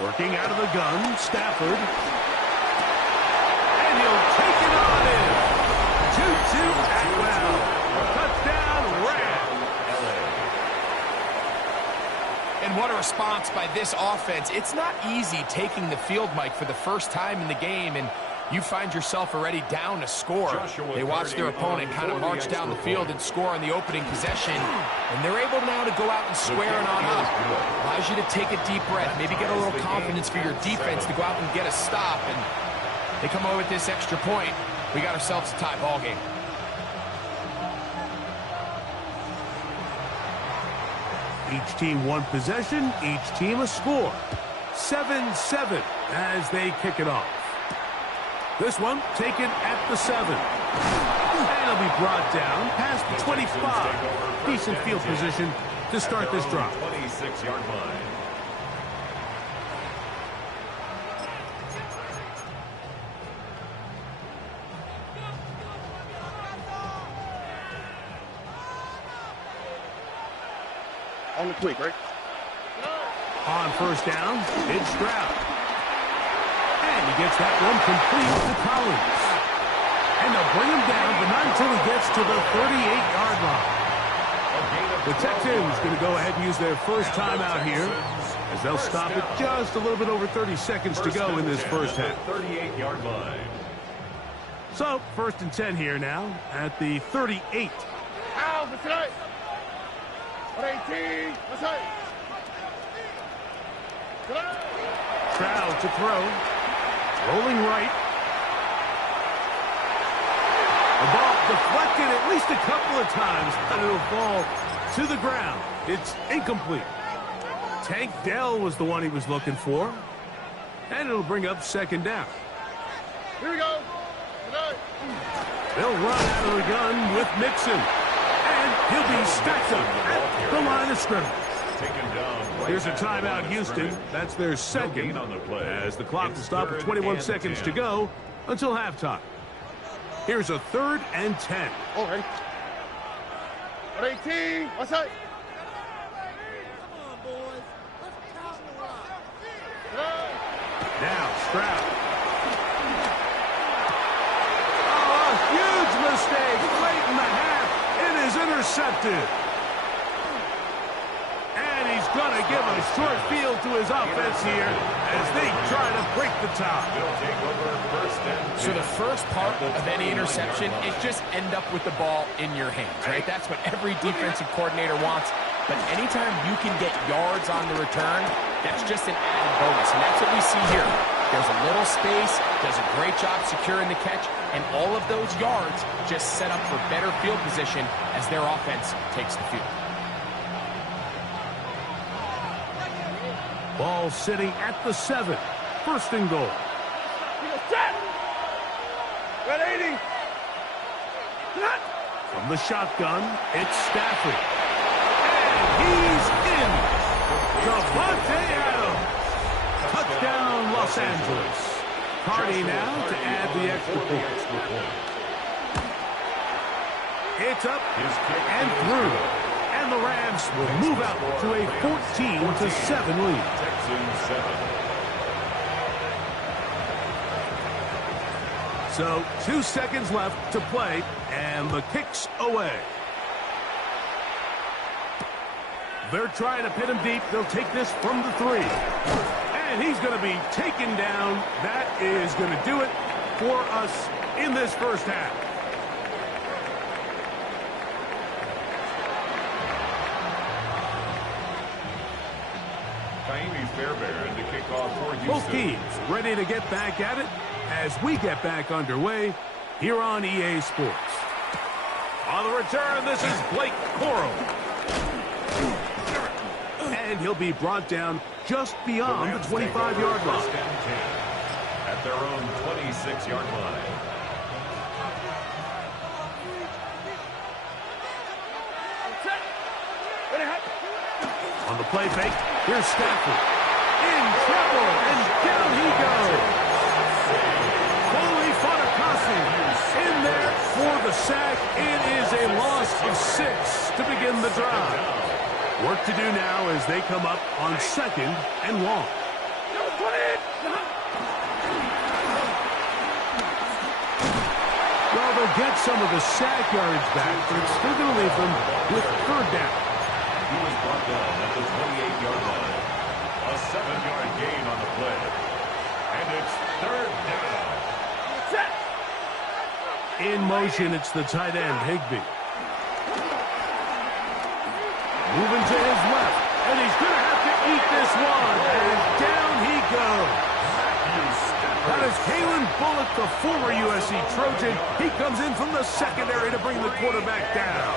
Working out of the gun, Stafford. And he'll take it on in. 2-2 Atwell. Touchdown, Rams. And what a response by this offense. It's not easy taking the field, Mike, for the first time in the game, and you find yourself already down a score. They watch their opponent kind of march down the field and score on the opening possession, and they're able now to go out and square it on up. Allows you to take a deep breath, maybe get a little confidence for your defense to go out and get a stop, and they come away with this extra point. We got ourselves a tie ball game. Each team one possession, each team a score. 7-7 as they kick it off. This one taken at the 7. And it'll be brought down past the 25. Decent field position to start this drive. 26-yard line. On the quick, right? On first down, it's Stroud. And he gets that one complete to Collins. And they'll bring him down, but not until he gets to the 38-yard line. The Texans going to go ahead and use their first timeout here, as they'll stop it just a little bit over 30 seconds to go in this first half. 38-yard line. So, 1st and 10 here now at the 38. Stroud to throw. Rolling right. The ball deflected at least a couple of times, and it'll fall to the ground. It's incomplete. Tank Dell was the one he was looking for. And it'll bring up 2nd down. Here we go. They'll run out of the gun with Mixon. And he'll be stacked up at the line of scrimmage. Here's a timeout, Houston. That's their second, as the clock will stop with 21 seconds to go until halftime. Here's a 3rd and 10. All right. 18. What's that? Now Stroud. Oh, a huge mistake late in the half. It is intercepted. And he's going to give a short field to his offense here as they try to break the tie. So the first part of any interception is just end up with the ball in your hands, right? That's what every defensive coordinator wants. But anytime you can get yards on the return, that's just an added bonus. And that's what we see here. There's a little space, does a great job securing the catch, and all of those yards just set up for better field position as their offense takes the field. Ball sitting at the 7. 1st and goal. Red 80. From the shotgun, it's Stafford. And he's in. Javonte Adams. Touchdown, Los Angeles. Carney now to add the extra point. It's up and through. And the Rams will move out to a 14-7 lead. Texans 7. So 2 seconds left to play, and the kick's away. They're trying to pin him deep. They'll take this from the 3. And he's going to be taken down. That is going to do it for us in this first half. Fairbairn to kick off for Houston. Both teams ready to get back at it as we get back underway here on EA Sports. On the return, this is Blake Coral. And he'll be brought down just beyond the 25-yard line. At their own 26-yard line. On the play fake, here's Stafford. In trouble, and down he goes. Foley Fatukasi in there for the sack. It is a loss of 6 to begin the drive. Work to do now as they come up on 2nd and long. Well, they'll get some of the sack yards back, but it's still going to leave them with 3rd down. He was brought down at the 28-yard line. A 7-yard gain on the play. And it's 3rd down. In motion, it's the tight end, Higbee. Moving to his left, and he's going to have to eat this one. And down he goes. That is Kalen Bullock, the former USC Trojan. He comes in from the secondary to bring the quarterback down.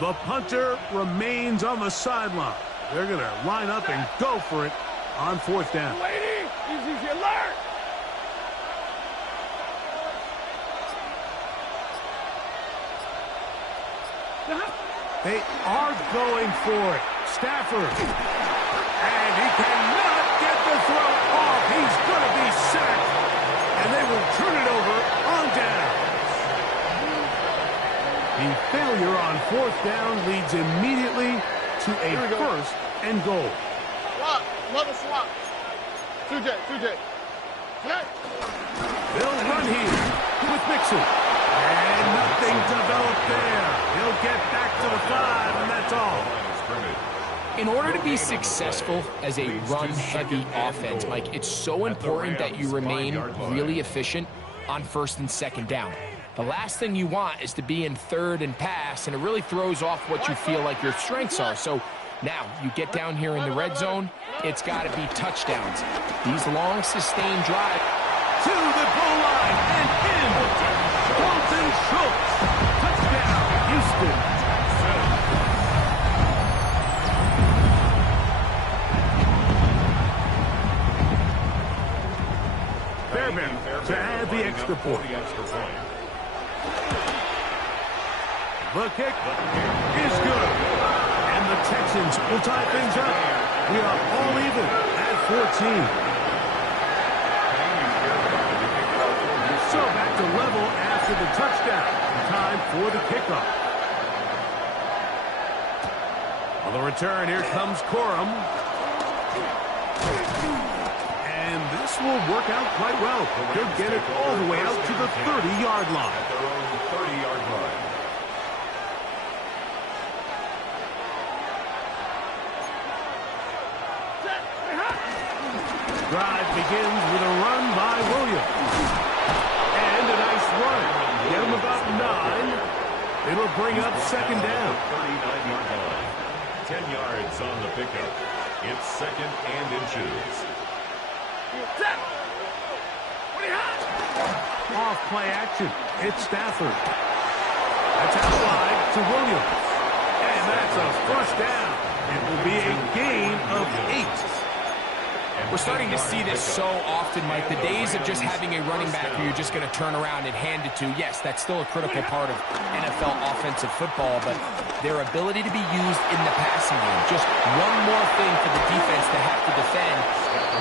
The punter remains on the sideline. They're going to line up and go for it on 4th down. Lady, easy alert. They are going for it. Stafford. And he cannot get the throw off. He's going to be sacked. And they will turn it over on down. The failure on 4th down leads immediately to a 1st and goal. Swap. Another swap. 2J. They'll run here with Mixon. And nothing developed there. He'll get back to the 5, and that's all. In order to be successful as a run-heavy offense, Mike, it's so important that you remain really efficient on 1st and 2nd down. The last thing you want is to be in 3rd and pass, and it really throws off what you feel like your strengths are. So now you get down here in the red zone, it's got to be touchdowns. These long, sustained drives. To the goal line and in. Dalton Schultz. Touchdown, Houston. Fairbairn to add the extra point. The kick is good. And the Texans will tie things up. We are all even at 14. So back to level after the touchdown. Time for the kickoff. On the return, here comes Corum. And this will work out quite well. He'll get it all the way out to the 30-yard line. At their own 30-yard line. Drive begins with a run by Williams. And a nice run. Get him about 9. It'll bring up 2nd down. 39-yard line. 10 yards on the pickup. It's 2nd and inches. Off play action. It's Stafford. That's out wide to Williams. And that's a 1st down. It will be a gain of 8. We're starting to see this so often, Mike. The days of just having a running back who you're just going to turn around and hand it to, yes, that's still a critical part of NFL offensive football, but their ability to be used in the passing game, just one more thing for the defense to have to defend,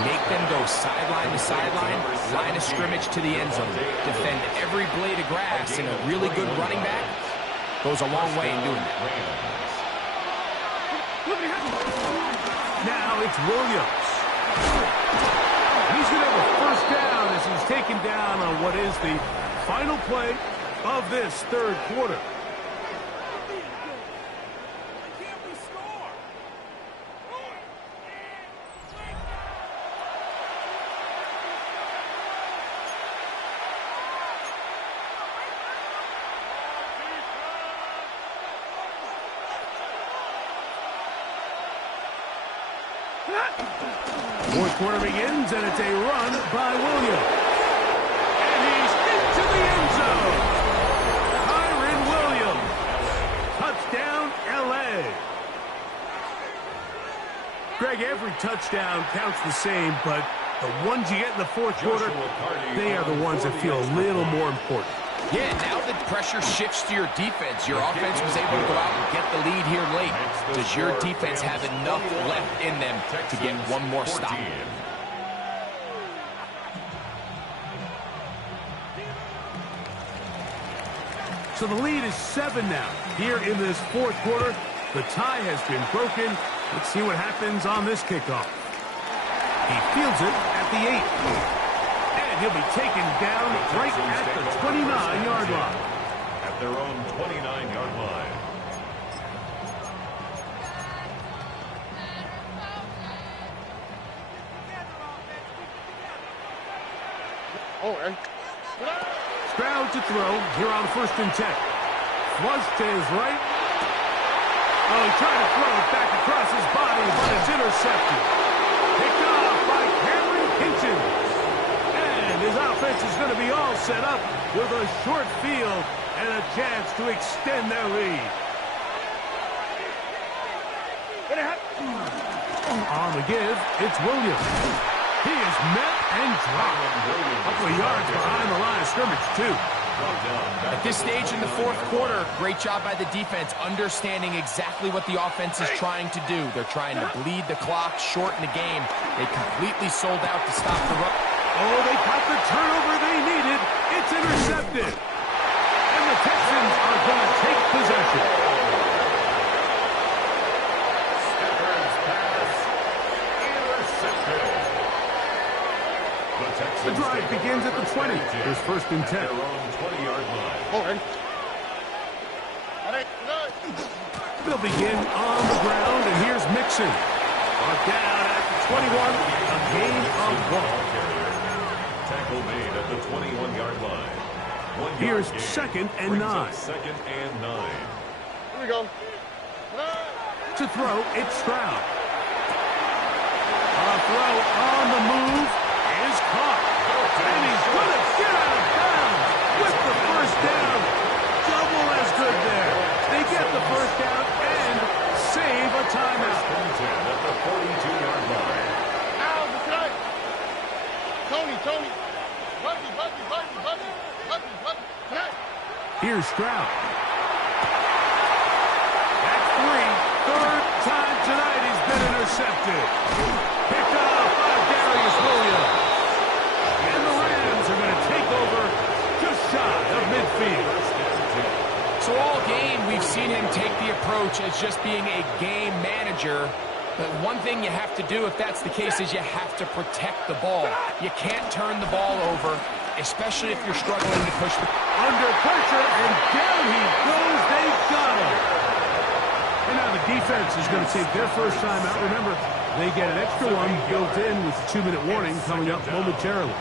make them go sideline to sideline, line of scrimmage to the end zone, defend every blade of grass, and a really good running back goes a long way in doing that. Now it's Williams. He's going to have a 1st down as he's taken down on what is the final play of this 3rd quarter. Fourth quarter begins, and it's a run by Williams. And he's into the end zone. Kyren Williams. Touchdown, L.A. Greg, every touchdown counts the same, but the ones you get in the 4th quarter, they are the ones that feel a little more important. Yeah, now the pressure shifts to your defense. Your offense was able to go out and get the lead here late. Does your defense have enough left in them to get one more stop? So the lead is 7 now. Here in this 4th quarter, the tie has been broken. Let's see what happens on this kickoff. He fields it at the 8. He'll be taken down right at the 29-yard line. At their own 29-yard line. Stroud to throw here on 1st and 10. Flush to his right. Oh, he tried to throw it back across his body, but it's intercepted. Picked off by Cameron Kinchins. His offense is going to be all set up with a short field and a chance to extend their lead. On the give, it's Williams. He is met and dropped. A couple of yards behind the line of scrimmage, too. At this stage in the fourth quarter, great job by the defense, understanding exactly what the offense is trying to do. They're trying to bleed the clock, shorten the game. They completely sold out to stop the run. Oh, they got the turnover they needed. It's intercepted. And the Texans are going to take possession. Steppers pass intercepted. The drive begins at the 20. Here's first and 10. Their own 20-yard line. They'll begin on the ground, and here's Mixon. Brought down at the 21. A gain of 1. Tackle made at the 21-yard line. Here's second and 9. Second and 9. Here we go. To throw, it's Stroud. A throw on the move is caught. And he's going to get out of bounds with the first down. Double as good there. They get the first down and save a timeout. At the 42-yard line. Ow, that's right. Tony. Buggy. Here's Stroud. That's 3. Third time tonight he's been intercepted. Picked off by Darius Williams. And the Rams are going to take over just shy of midfield. So all game, we've seen him take the approach as just being a game manager. But one thing you have to do, if that's the case, is you have to protect the ball. You can't turn the ball over, especially if you're struggling to push the... Under pressure, and down he goes. They got him. And now the defense is going to take their first time out. Remember, they get an extra one built in with the 2-minute warning coming up momentarily.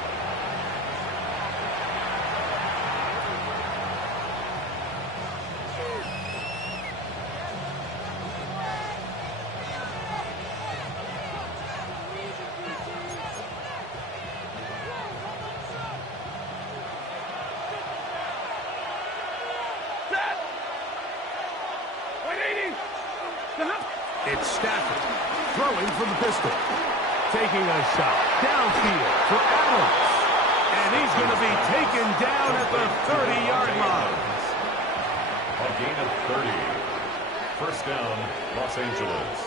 It's Stafford throwing from the pistol. Taking a shot downfield for Adams. And he's going to be taken down at the 30-yard line. A gain of 30. First down, Los Angeles.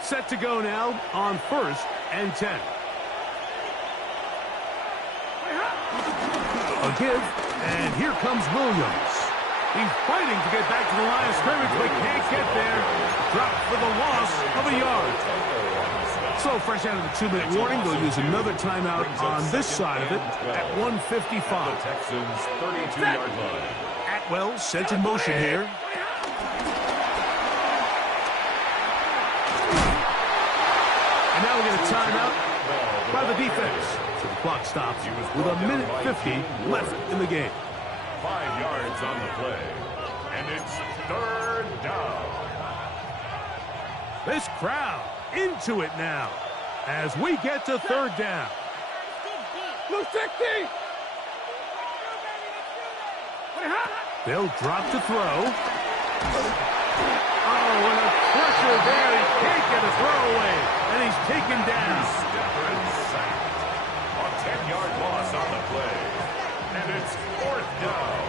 Set to go now on first and 10. A give, and here comes Williams. He's fighting to get back to the line of scrimmage, but can't get there. Dropped for the loss of a yard. So fresh out of the 2-minute warning, they'll use another timeout on this side of it at 1:55. The Texans' 32-yard line. Atwell sent in motion here. And now we get a timeout by the defense. So the clock stops with 1:50 left in the game. 5 yards on the play. And it's third down. This crowd into it now as we get to third down. Blue 60. They'll drop to throw. Oh, and a pressure there. He can't get a throw away. And he's taken down. Stafford sacked. A 10-yard loss on the play. And it's fourth down.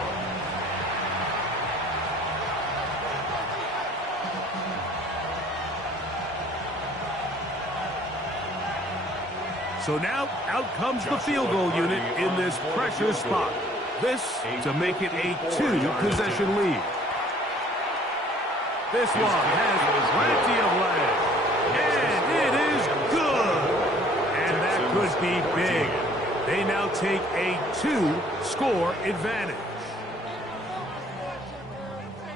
So now out comes the field goal unit in this pressure spot. This to make it a 2-possession lead. This one has plenty of leg. And it is good. And that could be big. They now take a 2-score advantage.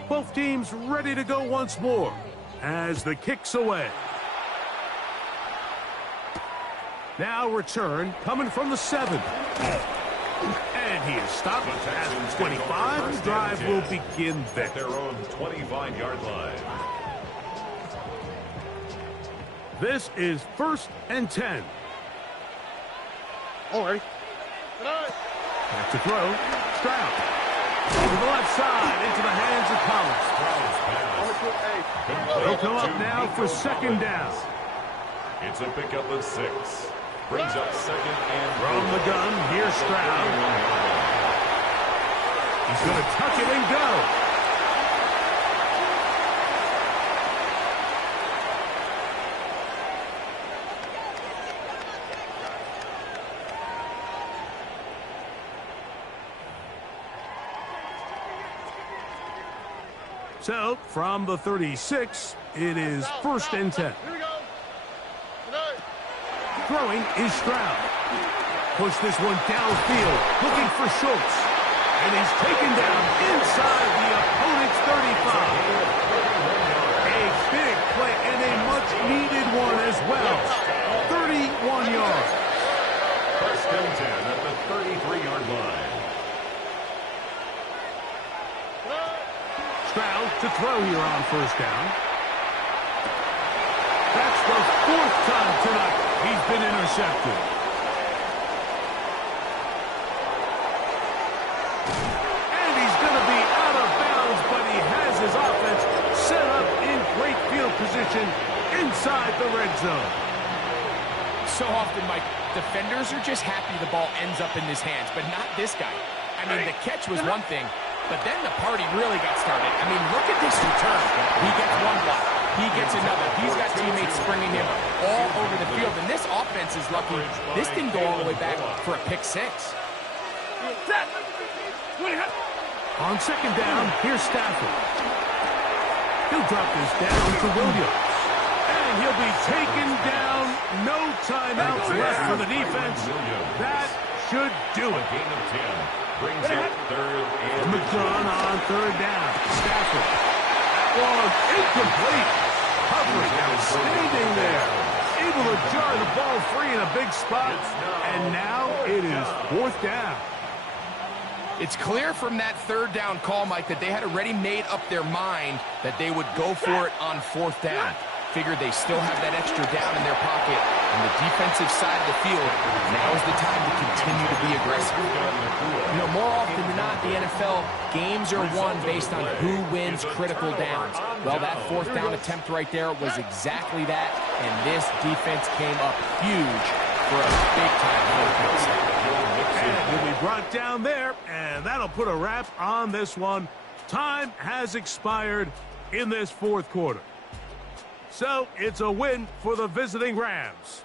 Both teams ready to go once more as the kick's away. Now return coming from the 7. And he is stopped at the 25. The drive will begin there. At their own 25-yard line. This is 1st and 10. All right. Back to throw. Stroud. Over the left side into the hands of Collins. They'll come up now for 2nd down. It's a pickup of 6. Brings up 2nd and From the gun, here's Stroud. He's going to tuck it and go. So, from the 36, it is 1st and 10. Here we go. Throwing is Stroud. Push this one downfield, looking for Schultz. And he's taken down inside the opponent's 35. A big play and a much-needed one as well. 31 yards. 1st and 10 at the 33-yard line. Stroud to throw here on 1st down. That's the 4th time tonight he's been intercepted. And he's going to be out of bounds, but he has his offense set up in great field position inside the red zone. So often, Mike, defenders are just happy the ball ends up in his hands, but not this guy. I mean, the catch was one thing, but then the party really got started. I mean, look at this return. He gets one block. He gets another. He's got teammates springing him all over the field. And this offense is lucky. This didn't go all the way back for a pick 6. On 2nd down, here's Stafford. He'll drop this down to Williams. And he'll be taken down. No timeouts left for the defense. That should do it. Gain of 10. Brings up 3rd and McDonough on 3rd down. Stafford. That was incomplete. Coverage outstanding there. Able to jar the ball free in a big spot. And now it is 4th down. It's clear from that 3rd down call, Mike, that they had already made up their mind that they would go for it on 4th down. Figured they still have that extra down in their pocket on the defensive side of the field. Now is the time to continue to be aggressive. You know, more often than not, the NFL, games are won based on who wins critical downs. Well, that 4th down attempt right there was exactly that, and this defense came up huge for a big-time 4th down stop. And he'll be brought down there, and that'll put a wrap on this one. Time has expired in this 4th quarter. So it's a win for the visiting Rams.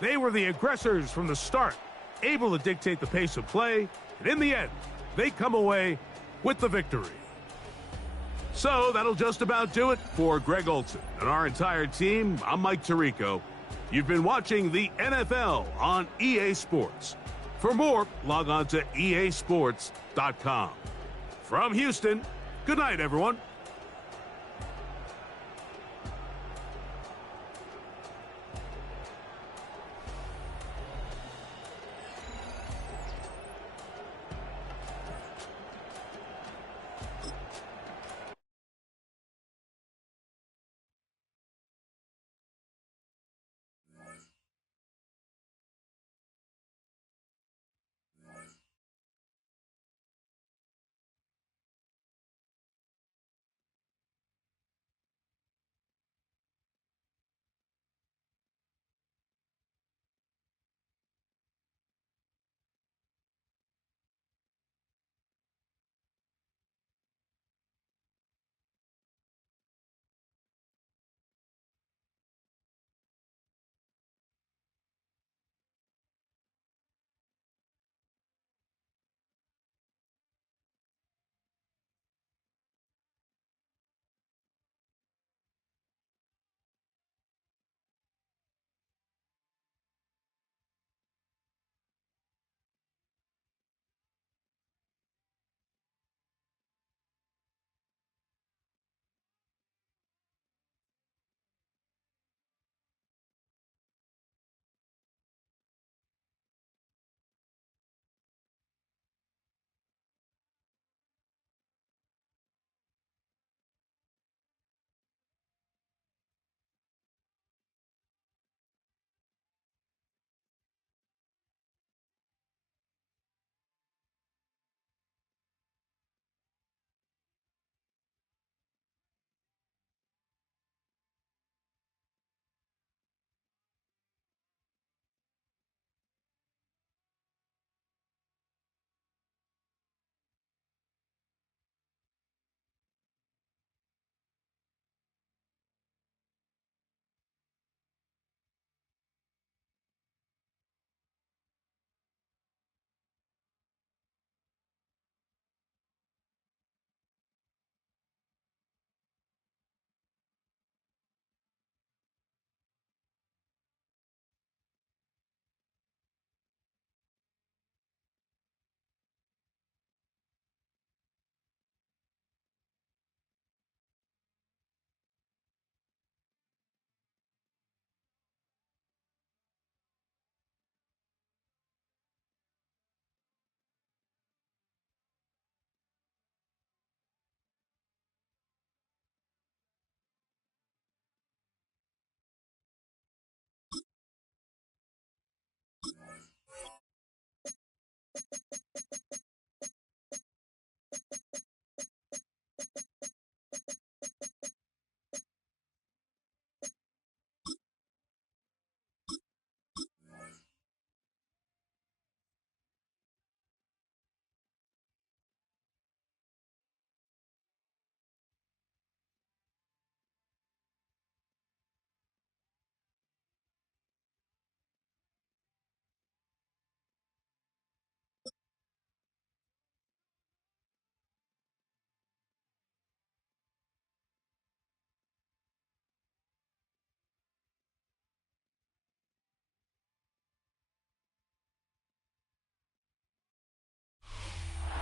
They were the aggressors from the start, able to dictate the pace of play, and in the end, they come away with the victory. So that'll just about do it for Greg Olson and our entire team. I'm Mike Tirico. You've been watching the NFL on EA Sports. For more, log on to easports.com. From Houston, good night, everyone.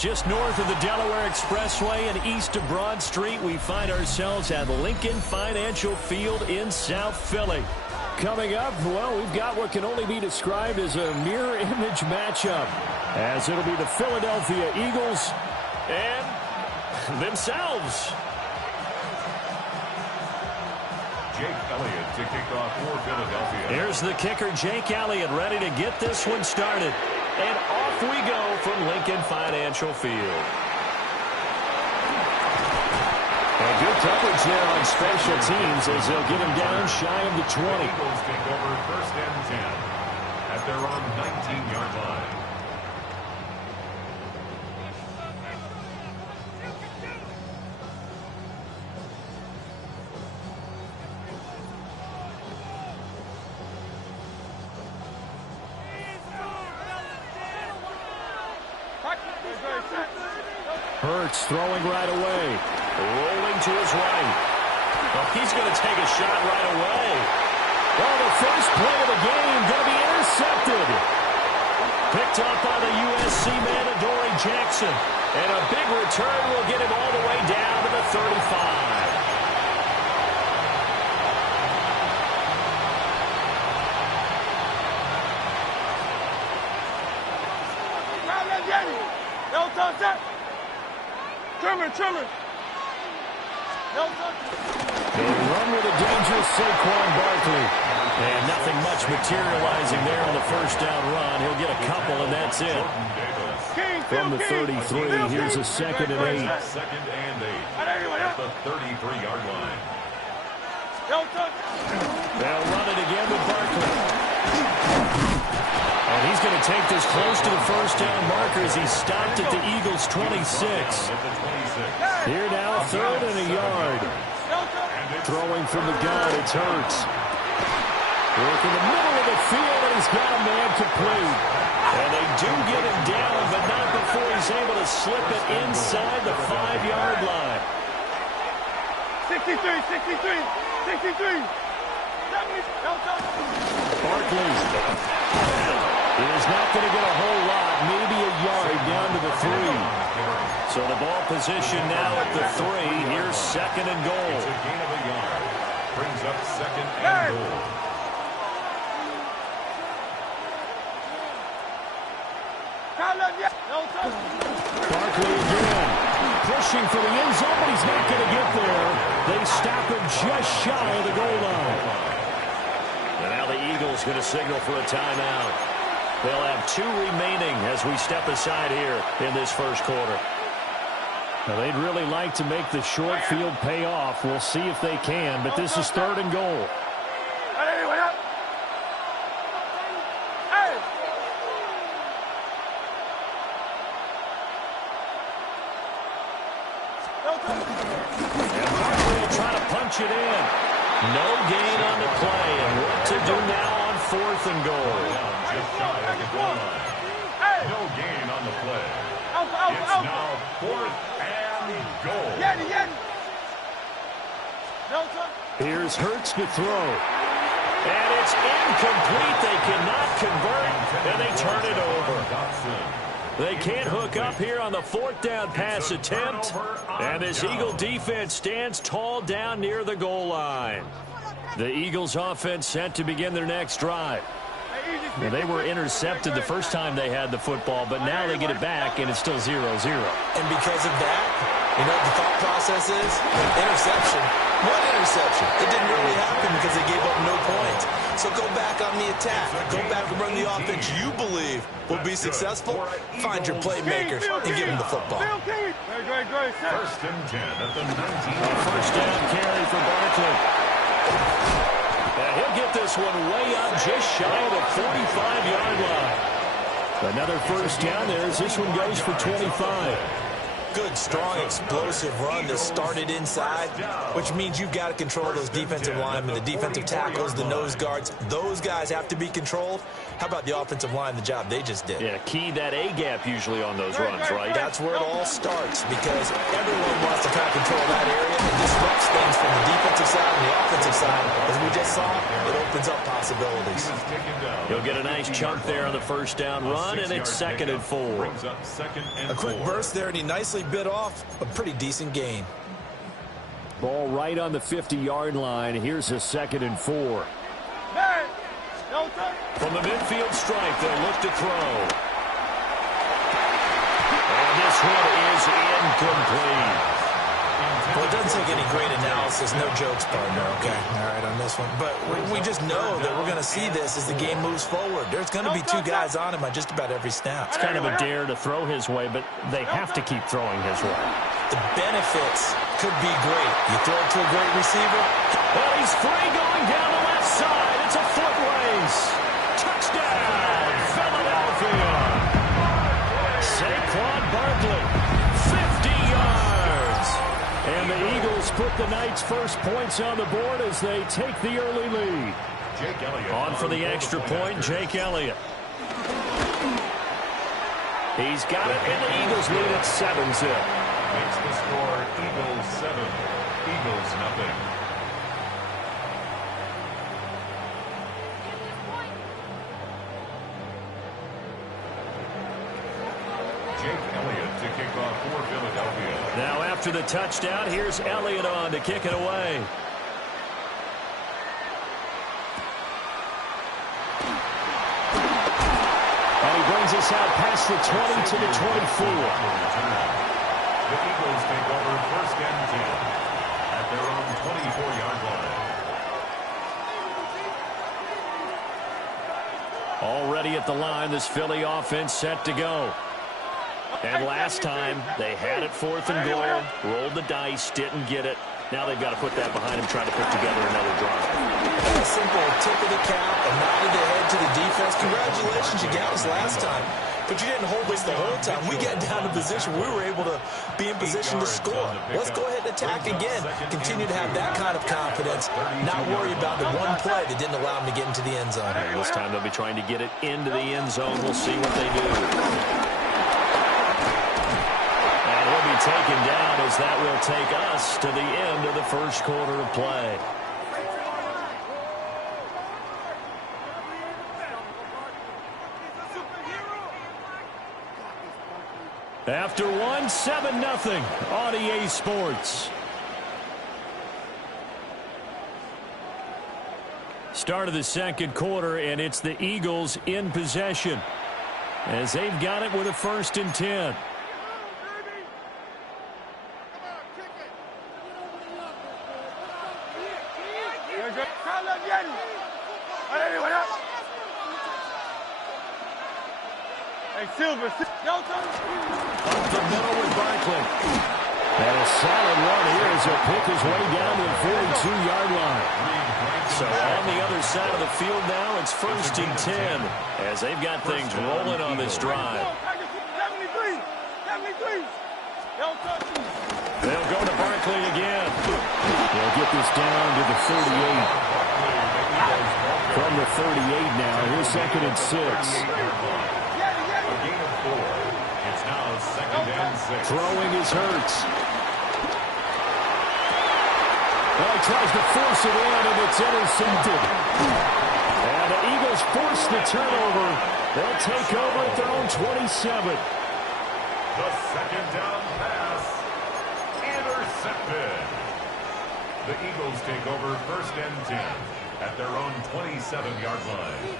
Just north of the Delaware Expressway and east of Broad Street, we find ourselves at Lincoln Financial Field in South Philly. Coming up, well, we've got what can only be described as a mirror image matchup, as it'll be the Philadelphia Eagles and themselves. Jake Elliott to kick off for Philadelphia. Here's the kicker, Jake Elliott, ready to get this one started. And off we go from Lincoln Financial Field. And good coverage there on special teams as they'll get him down shy of the 20. The Eagles take over first and 10 at their own 19-yard line. Hurts throwing right away. Rolling to his right. Oh, he's going to take a shot right away. Oh, the first play of the game going to be intercepted. Picked up by the USC man, Adoree Jackson. And a big return will get him all the way down to the 35. Trimmer. They run with a dangerous Saquon Barkley. And nothing much materializing there on the first down run. He'll get a couple, and that's it. From the 33, here's a 2nd and 8. 2nd and 8 at the 33-yard line. They'll run it again with Barkley. And he's going to take this close to the first down marker as he stopped at the Eagles' 26. Here now, 3rd and a yard. Throwing from the gun, it's Hurts. Work in the middle of the field, and he's got a man complete. And they do get him down, but not before he's able to slip it inside the 5-yard line. 63. Barkley is not going to get a whole lot, maybe a yard down to the 3. So the ball position now at the 3. Here's 2nd and goal. It's a gain of a yard. Brings up 2nd and goal. Barkley again, pushing for the end zone, but he's not going to get there. They stop him just shy of the goal line. And now the Eagles going to signal for a timeout. They'll have 2 remaining as we step aside here in this first quarter. Now, they'd really like to make the short field pay off. We'll see if they can, but this is 3rd and goal. And Barkley will try to punch it in. No gain on the play, and what to do now on 4th and goal. Just shy of the goal line. No gain on the play. It's now 4th and goal. Here's Hurts to throw. And it's incomplete. They cannot convert, and they turn it over. They can't hook up here on the 4th down pass attempt. And this Eagle defense stands tall down near the goal line. The Eagles offense set to begin their next drive. Well, they were intercepted the first time they had the football, but now they get it back, and it's still 0-0. And because of that, you know what the thought process is? Interception. What interception? It didn't really happen because they gave up no points. So go back on the attack. Go back and run the offense you believe will be successful. Find your playmakers and give them the football. First and 10 at the 19. First down carry for Barkley. And he'll get this one way up just shy of the 45-yard line. Another first down there as this one goes for 25. good, strong, explosive run that started inside, which means you've got to control those defensive linemen, the defensive tackles, the nose guards. Those guys have to be controlled. How about the offensive line, the job they just did? Yeah, key that A-gap usually on those runs, right? That's where it all starts, because everyone wants to kind of control that area and disrupts things from the defensive side and the offensive side. As we just saw, it opens up possibilities. He'll get a nice chunk there on the first down run, and it's 2nd and 4. A quick burst there, and he nicely bit off a pretty decent gain. Ball right on the 50-yard line. Here's a 2nd and 4. From the midfield stripe, they'll look to throw. And this one is incomplete. Well, it doesn't take any great analysis. No jokes, partner, okay? All right, on this one. But we just know that we're going to see this as the game moves forward. There's going to be 2 guys on him on just about every snap. It's kind of a dare to throw his way, but they have to keep throwing his way. The benefits could be great. You throw it to a great receiver. Well, he's free going down the left side. It's a foot race. Touchdown, Philadelphia. Saquon Barkley, 50 yards. And the Eagles put the Knights' first points on the board as they take the early lead. On for the extra point, Jake Elliott. He's got it, and the Eagles lead at 7-zip. Makes the score Eagles 7, Eagles nothing. Jake Elliott to kick off for Philadelphia. Now after the touchdown, here's Elliott on to kick it away. And he brings us out past the 20 to the 24. The Eagles take over 1st and 10 at their own 24-yard line. Already at the line, this Philly offense set to go. And last time, they had it 4th and goal, rolled the dice, didn't get it. Now they've got to put that behind them, trying to put together another drive. A simple tip of the cap, a nod of the head to the defense. Congratulations, you got us last time. But you didn't hold us the whole time. We got down to position. We were able to be in position to score. Let's go ahead and attack again. Continue to have that kind of confidence. Not worry about the one play that didn't allow them to get into the end zone. This time they'll be trying to get it into the end zone. We'll see what they do. And he'll be taken down as that will take us to the end of the first quarter of play. After 7-0 on EA Sports. Start of the second quarter, and it's the Eagles in possession as they've got it with a 1st and 10. Silver. Up the middle with Barkley. And a solid run here as he'll pick his way down to the 42-yard line. So on the other side of the field now, it's 1st and 10 as they've got things rolling on this drive. 73. They'll go to Barkley again. They'll get this down to the 38. From the 38 now, here's 2nd and 6. It's now 2nd and 6. Throwing is Hurts. Well, he tries to force it in, and it's intercepted. And the Eagles force the turnover. They'll take over at their own 27. The 2nd down pass. Intercepted. The Eagles take over 1st and 10 at their own 27-yard line.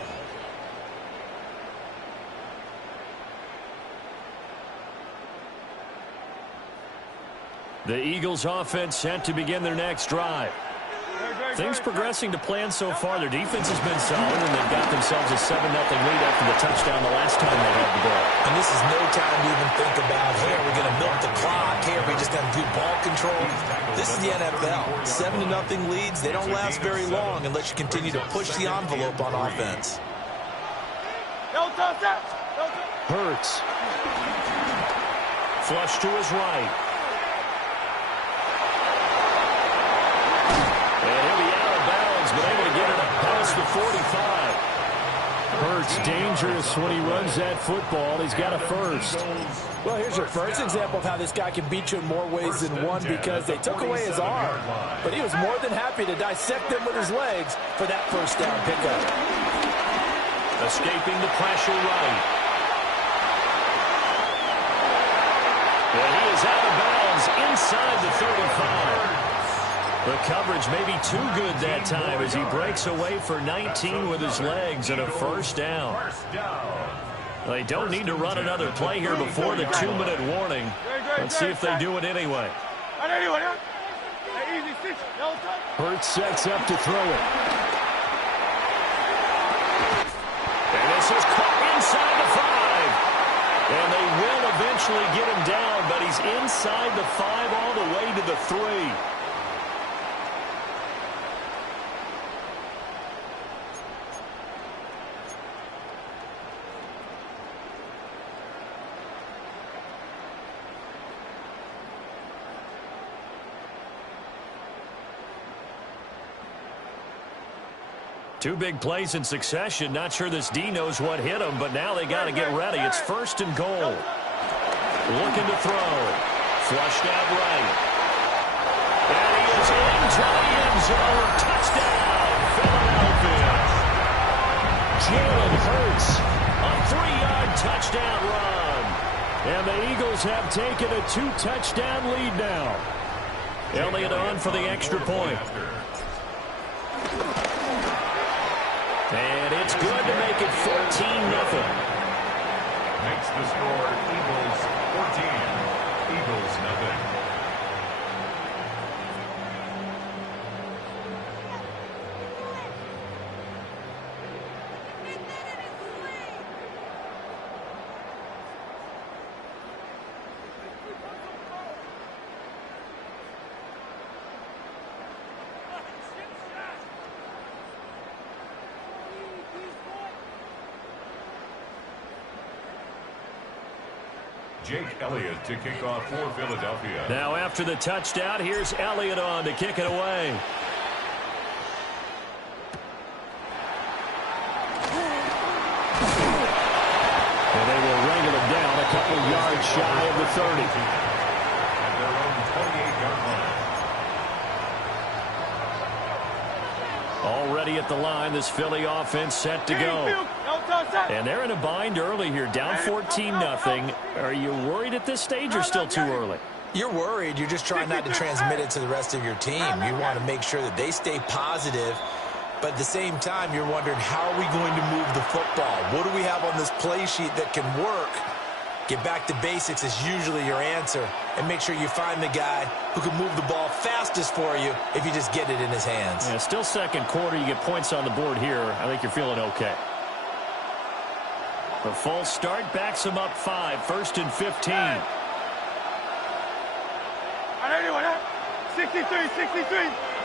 The Eagles offense set to begin their next drive. Things progressing to plan so far. Their defense has been solid, and they've got themselves a 7-0 lead after the touchdown the last time they had the ball. And this is no time to even think about, hey, are we going to milk the clock? Hey, are we just going to do ball control? This is the NFL. 7-0 leads, they don't last very long unless you continue to push the envelope on offense. Hurts. flush to his right. And he'll be out of bounds, but able to get it up past the 45. Hurts dangerous when he runs that football. He's got a first. Well, here's your first example of how this guy can beat you in more ways than one, because they took away his arm, but he was more than happy to dissect them with his legs for that first down pickup. Escaping the pressure right. And he is out of bounds inside the 35. The coverage may be too good that time as he breaks away for 19 with his legs and a first down. They don't need to run another play here before the 2-minute warning. Let's see if they do it anyway. Hurts sets up to throw it. And this is caught inside the 5. And they will eventually get him down, but he's inside the 5 all the way to the 3. Two big plays in succession. Not sure this D knows what hit him, but now they got to get ready. It's 1st and goal. Looking to throw. Flushed out right. And he is into the end zone. Touchdown, Philadelphia. Jalen Hurts, a 3-yard touchdown run. And the Eagles have taken a 2-touchdown lead now. Elliott on for the extra point. And it's good to make it 14-0. Makes the score Eagles 14, Eagles nothing. Jake Elliott to kick off for Philadelphia. Now after the touchdown, here's Elliott on to kick it away. And they will wrangle it down a couple of yards shy of the 30. At their own 28-yard line. Already at the line, this Philly offense set to go. And they're in a bind early here, down 14-0. Are you worried at this stage or still too early? You're worried. You're just trying not to transmit it to the rest of your team. You want to make sure that they stay positive, but at the same time, you're wondering, how are we going to move the football? What do we have on this play sheet that can work? Get back to basics is usually your answer, and make sure you find the guy who can move the ball fastest for you if you just get it in his hands. Yeah, still second quarter. You get points on the board here. I think you're feeling okay. The full start backs him up 5, 1st and 15.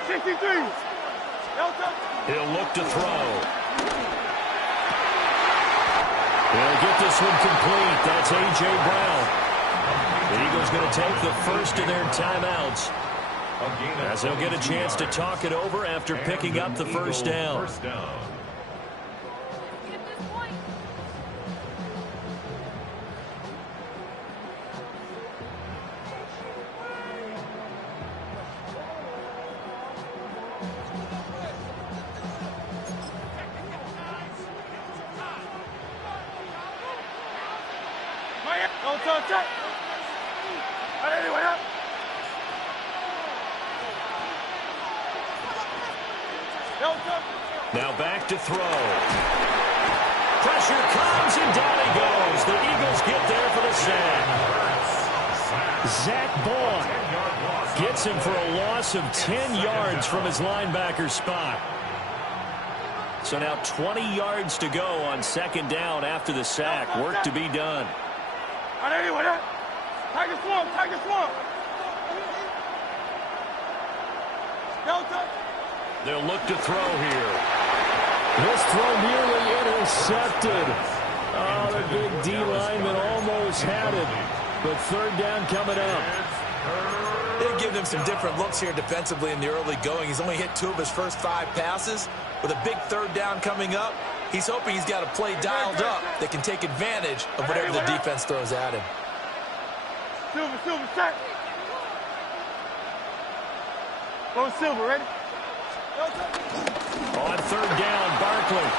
63. He'll look to throw. He'll get this one complete. That's A.J. Brown. The Eagles going to take the first of their timeouts, as they'll get a chance to talk it over after picking up the first down. Now back to throw. Pressure comes, and down he goes. The Eagles get there for the sack. Zach Boyd gets him for a loss of 10 yards from his linebacker spot. So now 20 yards to go on 2nd down after the sack. Work to be done. They'll look to throw here. This throw nearly intercepted. Oh, the big D lineman almost had it. But third down coming up. They've given him some different looks here defensively in the early going. He's only hit 2 of his first 5 passes. With a big third down coming up, he's hoping he's got a play dialed up that can take advantage of whatever the defense throws at him. Silver, set. Go Silver, ready? On third down, Barkley.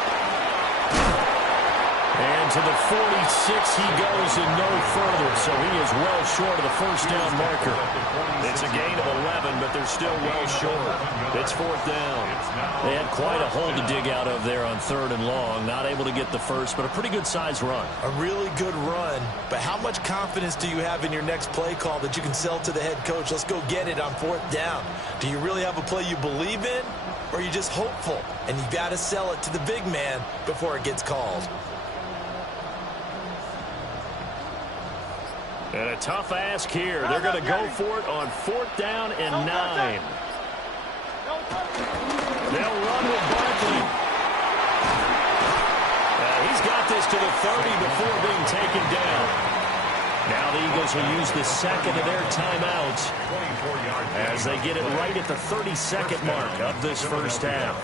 And to the 46 he goes and no further, so he is well short of the first down marker. It's a gain of 11, but they're still well short. It's fourth down. They had quite a hole to dig out of there on third and long. Not able to get the first, but a pretty good-sized run. A really good run, but how much confidence do you have in your next play call that you can sell to the head coach? Let's go get it on fourth down. Do you really have a play you believe in, or are you just hopeful? And you got to sell it to the big man before it gets called. And a tough ask here. They're going to go for it on fourth down and 9. They'll run with Barkley. He's got this to the 30 before being taken down. Now the Eagles will use the second of their timeouts as they get it right at the 32nd mark of this first half.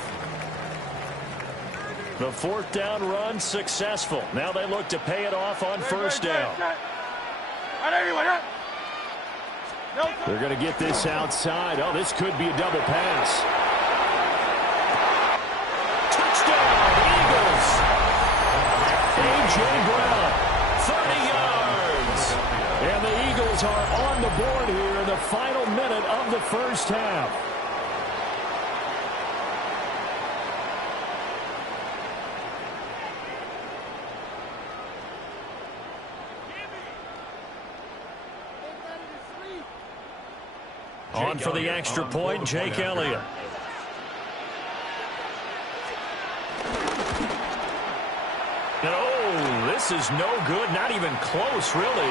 The fourth down run successful. Now they look to pay it off on first down. They're going to get this outside. Oh, this could be a double pass. Touchdown, Eagles. A.J. Brown, 30 yards. And the Eagles are on the board here in the final minute of the first half. On for the extra point, Jake Elliott. Oh, this is no good. Not even close, really.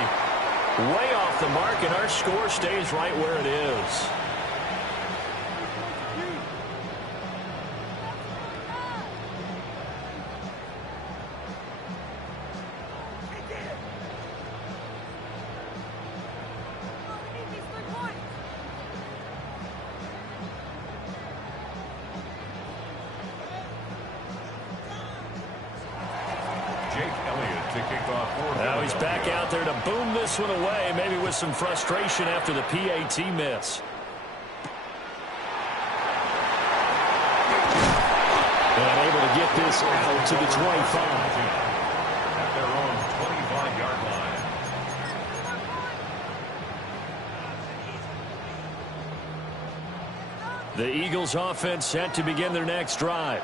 Way off the mark, and our score stays right where it is. Now he's back out there to boom this one away, maybe with some frustration after the PAT miss. And able to get this out to the 25. At their own 25-yard line. The Eagles offense set to begin their next drive.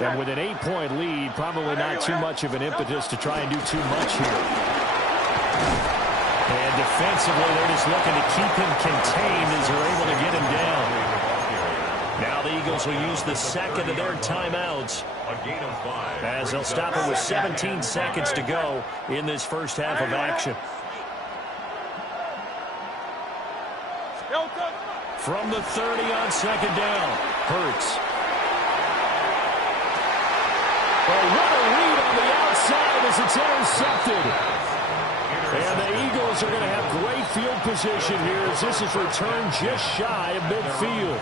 And with an 8-point lead, probably not too much of an impetus to try and do too much here. And defensively, they're just looking to keep him contained as they're able to get him down. Now the Eagles will use the second of their timeouts as they'll stop it with 17 seconds to go in this first half of action. From the 30 on second down, Hurts. Well, what a read on the outside as it's intercepted. And the Eagles are going to have great field position here as this is returned just shy of midfield.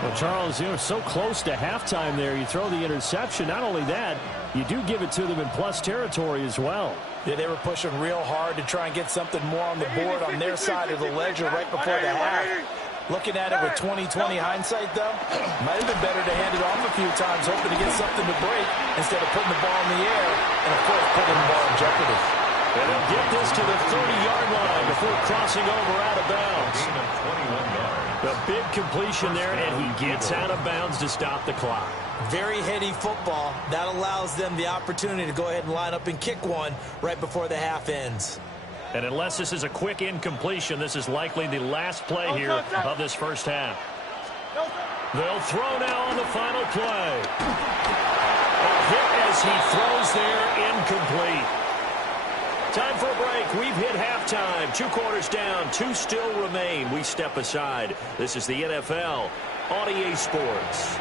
Well, Charles, so close to halftime there. You throw the interception. Not only that, you do give it to them in plus territory as well. Yeah, they were pushing real hard to try and get something more on the board on their side of the ledger right before the half. Looking at it with 20/20 hindsight, though, might have been better to hand it off a few times, hoping to get something to break instead of putting the ball in the air and, of course, putting the ball in jeopardy. And they'll get this to the 30-yard line before crossing over out of bounds. The big completion there, and he gets out of bounds to stop the clock. Very heady football. That allows them the opportunity to go ahead and line up and kick one right before the half ends. And unless this is a quick incompletion, this is likely the last play here of this first half. They'll throw now on the final play. A hit as he throws there, incomplete. Time for a break. We've hit halftime. 2 quarters down, 2 still remain. We step aside. This is the NFL on EA Sports.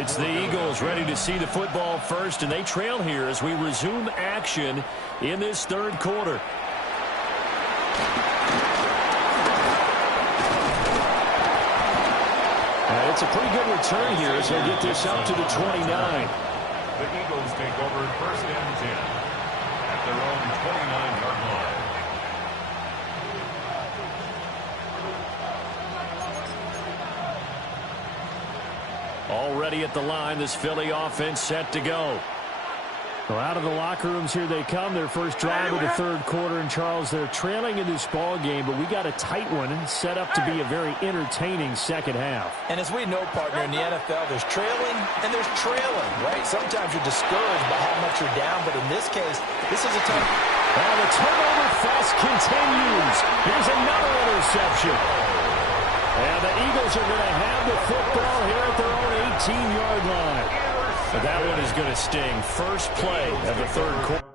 It's the Eagles ready to see the football first, and they trail here as we resume action in this third quarter. It's a pretty good return here as they'll get this up to the 29. The Eagles take over first and 10 at their own 29-yard line. Already at the line, this Philly offense set to go. Well, out of the locker rooms here they come. Their first drive of the third quarter. And, Charles, they're trailing in this ball game, but we got a tight one set up to be a very entertaining second half. And as we know, partner, in the NFL, there's trailing and there's trailing, right? Sometimes you're discouraged by how much you're down, but in this case, this is a tough. And the turnover fest continues. Here's another interception. And the Eagles are going to have the football here at their own 18-yard line. But that one is going to sting. First play of the third quarter.